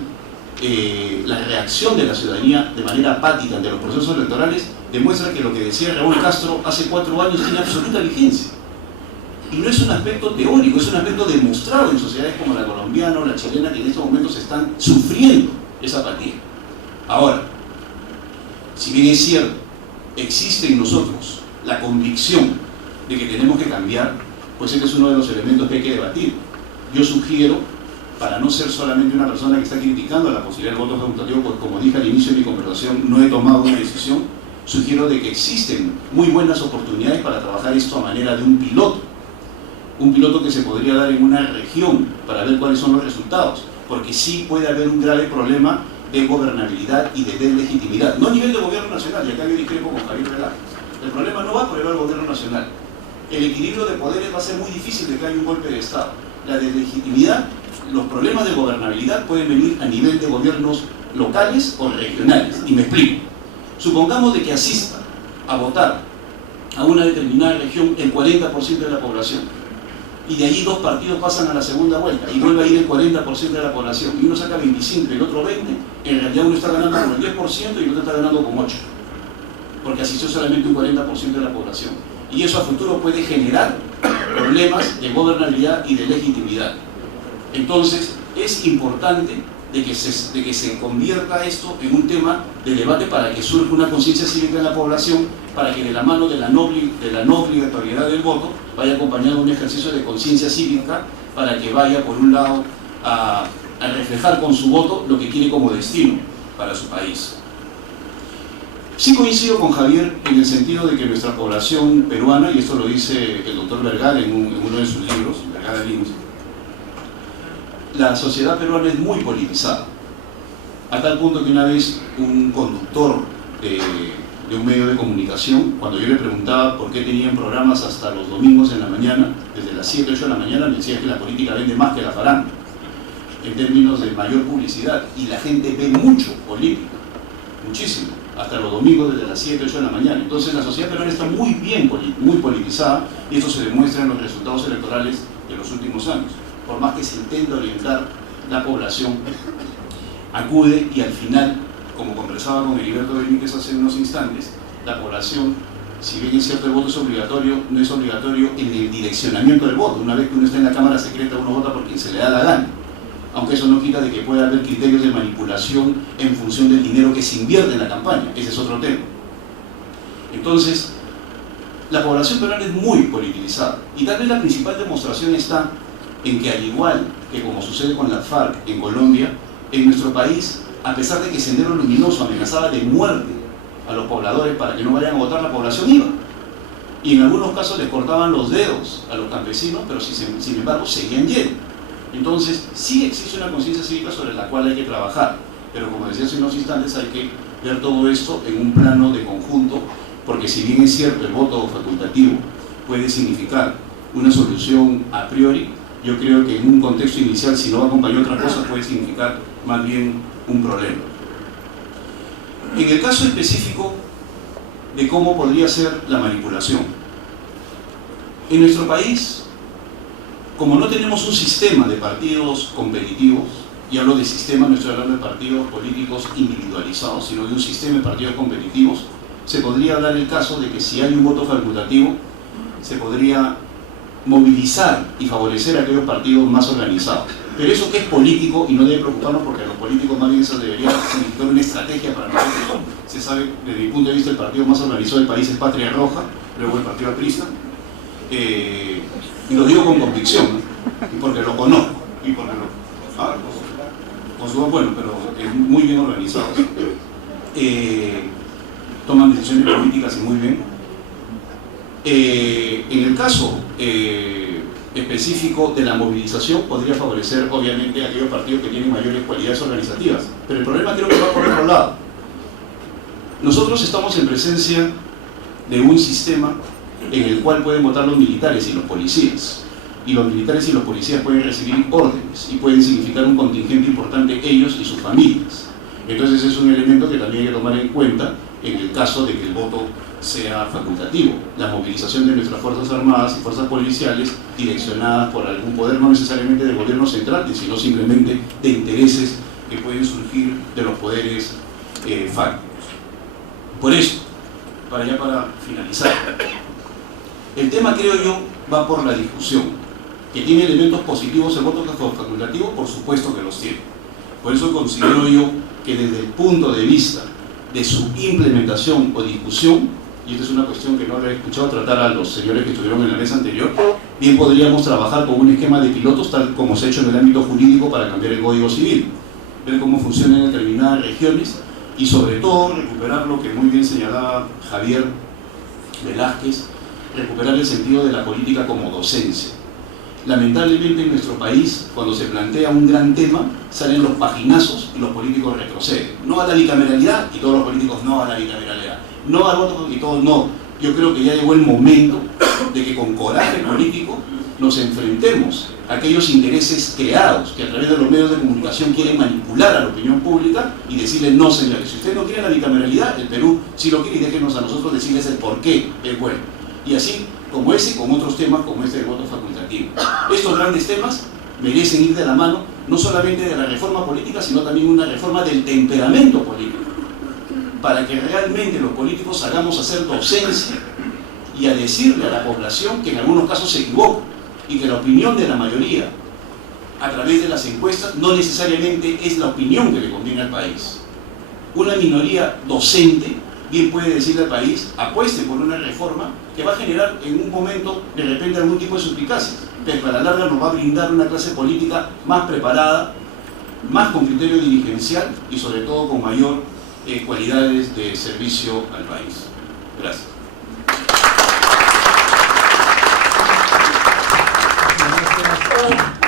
la reacción de la ciudadanía de manera apática ante los procesos electorales demuestra que lo que decía Raúl Castro hace 4 años tiene absoluta vigencia. Y no es un aspecto teórico, es un aspecto demostrado en sociedades como la colombiana o la chilena que en estos momentos están sufriendo esa apatía. Ahora, si bien es cierto, existe en nosotros la convicción de que tenemos que cambiar, pues este es uno de los elementos que hay que debatir. Yo sugiero, para no ser solamente una persona que está criticando la posibilidad del voto facultativo, pues como dije al inicio de mi conversación, no he tomado una decisión, sugiero de que existen muy buenas oportunidades para trabajar esto a manera de un piloto que se podría dar en una región para ver cuáles son los resultados, porque sí puede haber un grave problema de gobernabilidad y de deslegitimidad, no a nivel de gobierno nacional, y acá yo discrepo con Javier Velasquez. El problema no va por el lado del gobierno nacional. El equilibrio de poderes va a ser muy difícil de que haya un golpe de Estado. La deslegitimidad, los problemas de gobernabilidad pueden venir a nivel de gobiernos locales o regionales. Y me explico. Supongamos de que asista a votar a una determinada región el 40% de la población. Y de allí 2 partidos pasan a la segunda vuelta y vuelve a ir el 40% de la población. Y uno saca 25 y el otro 20. En realidad uno está ganando con el 10% y el otro está ganando con 8%. Porque asistió solamente un 40% de la población. Y eso a futuro puede generar problemas de gobernabilidad y de legitimidad. Entonces, es importante de que se convierta esto en un tema de debate para que surja una conciencia cívica en la población, para que de la mano de la no obligatoriedad del voto vaya acompañado un ejercicio de conciencia cívica para que vaya, por un lado, a reflejar con su voto lo que quiere como destino para su país. Sí coincido con Javier en el sentido de que nuestra población peruana, y esto lo dice el doctor Vergara en uno de sus libros, Vergara Lins, la sociedad peruana es muy politizada, a tal punto que una vez un conductor de un medio de comunicación, cuando yo le preguntaba por qué tenían programas hasta los domingos en la mañana, desde las 7, 8 de la mañana, me decía que la política vende más que la farándula, en términos de mayor publicidad, y la gente ve mucho política, muchísimo, hasta los domingos desde las 7, 8 de la mañana. Entonces la sociedad peruana está muy bien, muy politizada, y eso se demuestra en los resultados electorales de los últimos años. Por más que se intente orientar, la población acude y al final, como conversaba con Heriberto Benítez hace unos instantes, la población, si bien es cierto el voto es obligatorio, no es obligatorio en el direccionamiento del voto. Una vez que uno está en la Cámara Secreta, uno vota por quien se le da la gana. Aunque eso no quita de que pueda haber criterios de manipulación en función del dinero que se invierte en la campaña. Ese es otro tema. Entonces, la población peruana es muy politizada. Y tal vez la principal demostración está en que, al igual que como sucede con la FARC en Colombia, en nuestro país, a pesar de que Sendero Luminoso amenazaba de muerte a los pobladores para que no vayan a votar, la población iba. Y en algunos casos les cortaban los dedos a los campesinos, pero sin embargo seguían yendo. Entonces, sí existe una conciencia cívica sobre la cual hay que trabajar, pero como decía hace unos instantes, hay que ver todo esto en un plano de conjunto, porque si bien es cierto el voto facultativo puede significar una solución a priori, yo creo que en un contexto inicial, si no acompaña otras cosas, puede significar más bien un problema. En el caso específico de cómo podría ser la manipulación, en nuestro país, como no tenemos un sistema de partidos competitivos, y hablo de sistema, no estoy hablando de partidos políticos individualizados, sino de un sistema de partidos competitivos, se podría dar el caso de que si hay un voto facultativo, se podría movilizar y favorecer a aquellos partidos más organizados. Pero eso que es político y no debe preocuparnos, porque a los políticos más bien eso debería significar una estrategia para nosotros. Se sabe, desde mi punto de vista, el partido más organizado del país es Patria Roja, luego el Partido Aprista. Y lo digo con convicción, ¿no? Porque lo conozco y porque bueno, pero es muy bien organizado. Toman decisiones políticas y muy bien. En el caso específico de la movilización, podría favorecer obviamente a aquellos partidos que tienen mayores cualidades organizativas, pero el problema creo que va por otro lado. Nosotros estamos en presencia de un sistema en el cual pueden votar los militares y los policías, y los militares y los policías pueden recibir órdenes y pueden significar un contingente importante ellos y sus familias. Entonces es un elemento que también hay que tomar en cuenta en el caso de que el voto sea facultativo. La movilización de nuestras Fuerzas Armadas y Fuerzas Policiales direccionadas por algún poder, no necesariamente del gobierno central, sino simplemente de intereses que pueden surgir de los poderes fácticos. Por eso, para finalizar, el tema, creo yo, va por la discusión. ¿Que tiene elementos positivos el voto facultativo? Por supuesto que los tiene. Por eso considero yo que desde el punto de vista de su implementación o discusión, y esta es una cuestión que no había escuchado tratar a los señores que estuvieron en la mesa anterior, bien podríamos trabajar con un esquema de pilotos tal como se ha hecho en el ámbito jurídico para cambiar el Código Civil, ver cómo funciona en determinadas regiones y sobre todo recuperar lo que muy bien señalaba Javier Velázquez, recuperar el sentido de la política como docencia. Lamentablemente en nuestro país, cuando se plantea un gran tema, salen los paginazos y los políticos retroceden. No a la bicameralidad y todos los políticos no a la bicameralidad. No al voto y todos no. Yo creo que ya llegó el momento de que con coraje político nos enfrentemos a aquellos intereses creados que a través de los medios de comunicación quieren manipular a la opinión pública y decirles: no, señores, si ustedes no quieren la bicameralidad, el Perú sí lo quiere, y déjenos a nosotros decirles el por qué es bueno. Y así como ese, con otros temas como este del voto facultativo. Estos grandes temas merecen ir de la mano, no solamente de la reforma política, sino también una reforma del temperamento político, para que realmente los políticos hagamos hacer docencia y a decirle a la población que en algunos casos se equivoca y que la opinión de la mayoría a través de las encuestas no necesariamente es la opinión que le conviene al país. Una minoría docente bien puede decirle al país: apueste por una reforma que va a generar en un momento de repente algún tipo de suspicacia, pero a la larga nos va a brindar una clase política más preparada, más con criterio dirigencial y sobre todo con mayor cualidades de servicio al país. Gracias.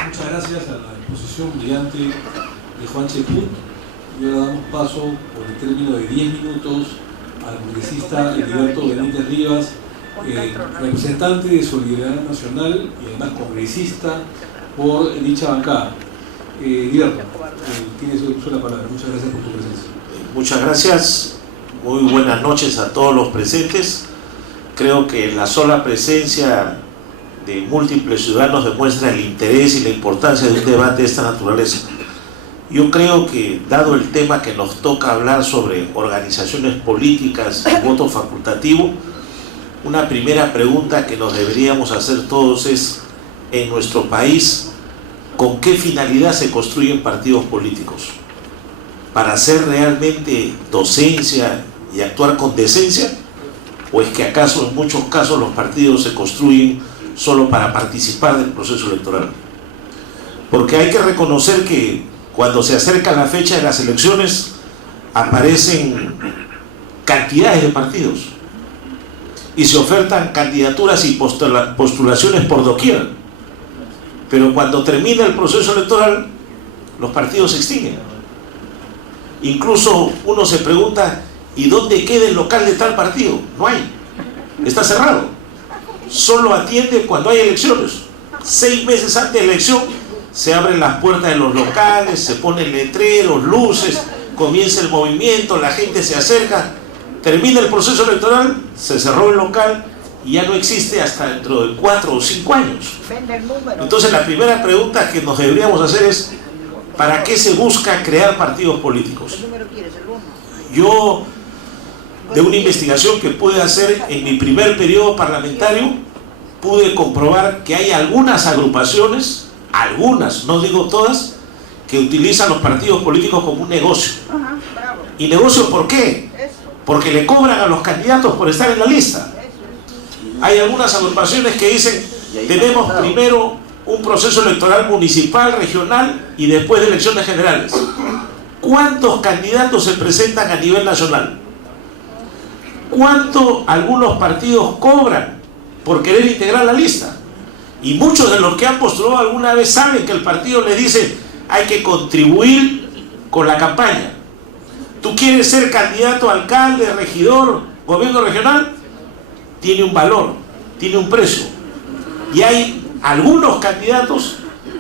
Muchas gracias a la exposición brillante de Juan Cheput. Y ahora damos paso, por el término de 10 minutos, al congresista Heriberto Benítez Rivas, representante de Solidaridad Nacional y además congresista por dicha bancada. Heriberto, tienes la palabra. Muchas gracias por tu presencia. Muchas gracias. Muy buenas noches a todos los presentes. Creo que la sola presencia de múltiples ciudadanos demuestra el interés y la importancia de un debate de esta naturaleza. Yo creo que, dado el tema que nos toca hablar sobre organizaciones políticas y voto facultativo, una primera pregunta que nos deberíamos hacer todos es, en nuestro país, ¿con qué finalidad se construyen partidos políticos? ¿Para hacer realmente docencia y actuar con decencia? ¿O es que acaso en muchos casos los partidos se construyen solo para participar del proceso electoral? Porque hay que reconocer que cuando se acerca la fecha de las elecciones aparecen cantidades de partidos y se ofertan candidaturas y postulaciones por doquier, pero cuando termina el proceso electoral los partidos se extinguen. Incluso uno se pregunta, ¿y dónde queda el local de tal partido? No hay, está cerrado, solo atiende cuando hay elecciones. 6 meses antes de la elección se abren las puertas de los locales, se ponen letreros, luces, comienza el movimiento, la gente se acerca, termina el proceso electoral, se cerró el local y ya no existe hasta dentro de 4 o 5 años. Entonces la primera pregunta que nos deberíamos hacer es, ¿para qué se busca crear partidos políticos? Yo, de una investigación que pude hacer en mi primer periodo parlamentario, pude comprobar que hay algunas agrupaciones, algunas, no digo todas, que utilizan los partidos políticos como un negocio. ¿Y negocio por qué? Porque le cobran a los candidatos por estar en la lista. Hay algunas agrupaciones que dicen, tenemos primero un proceso electoral municipal, regional y después de elecciones generales. ¿Cuántos candidatos se presentan a nivel nacional? ¿Cuánto algunos partidos cobran por querer integrar la lista? Y muchos de los que han postulado alguna vez saben que el partido les dice, hay que contribuir con la campaña. ¿Tú quieres ser candidato a alcalde, regidor, gobierno regional? Tiene un valor, tiene un precio. Y hay algunos candidatos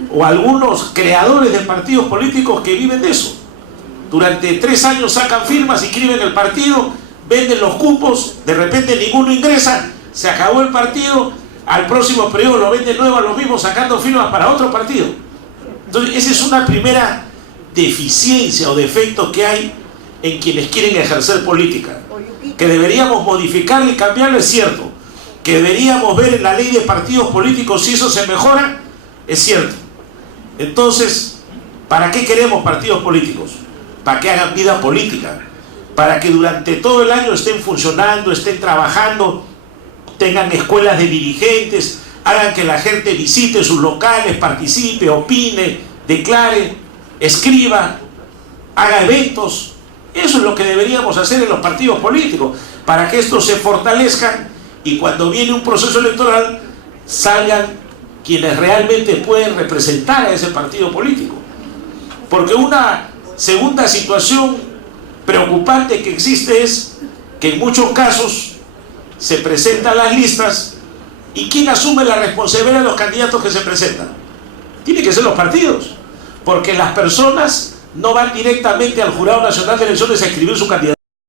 o algunos creadores de partidos políticos que viven de eso. Durante 3 años sacan firmas, inscriben el partido, venden los cupos, de repente ninguno ingresa, se acabó el partido, al próximo periodo lo venden nuevo a los mismos sacando firmas para otro partido. Entonces esa es una primera deficiencia o defecto que hay en quienes quieren ejercer política, que deberíamos modificarle y cambiarlo, es cierto, que deberíamos ver en la ley de partidos políticos si eso se mejora, es cierto. Entonces, ¿para qué queremos partidos políticos? Para que hagan vida política, para que durante todo el año estén funcionando, estén trabajando, tengan escuelas de dirigentes, hagan que la gente visite sus locales, participe, opine, declare, escriba, haga eventos. Eso es lo que deberíamos hacer en los partidos políticos, para que estos se fortalezcan y cuando viene un proceso electoral salgan quienes realmente pueden representar a ese partido político. Porque una segunda situación preocupante que existe es que en muchos casos se presentan las listas y ¿quién asume la responsabilidad de los candidatos que se presentan? Tiene que ser los partidos, porque las personas no van directamente al Jurado Nacional de Elecciones a escribir su candidatura.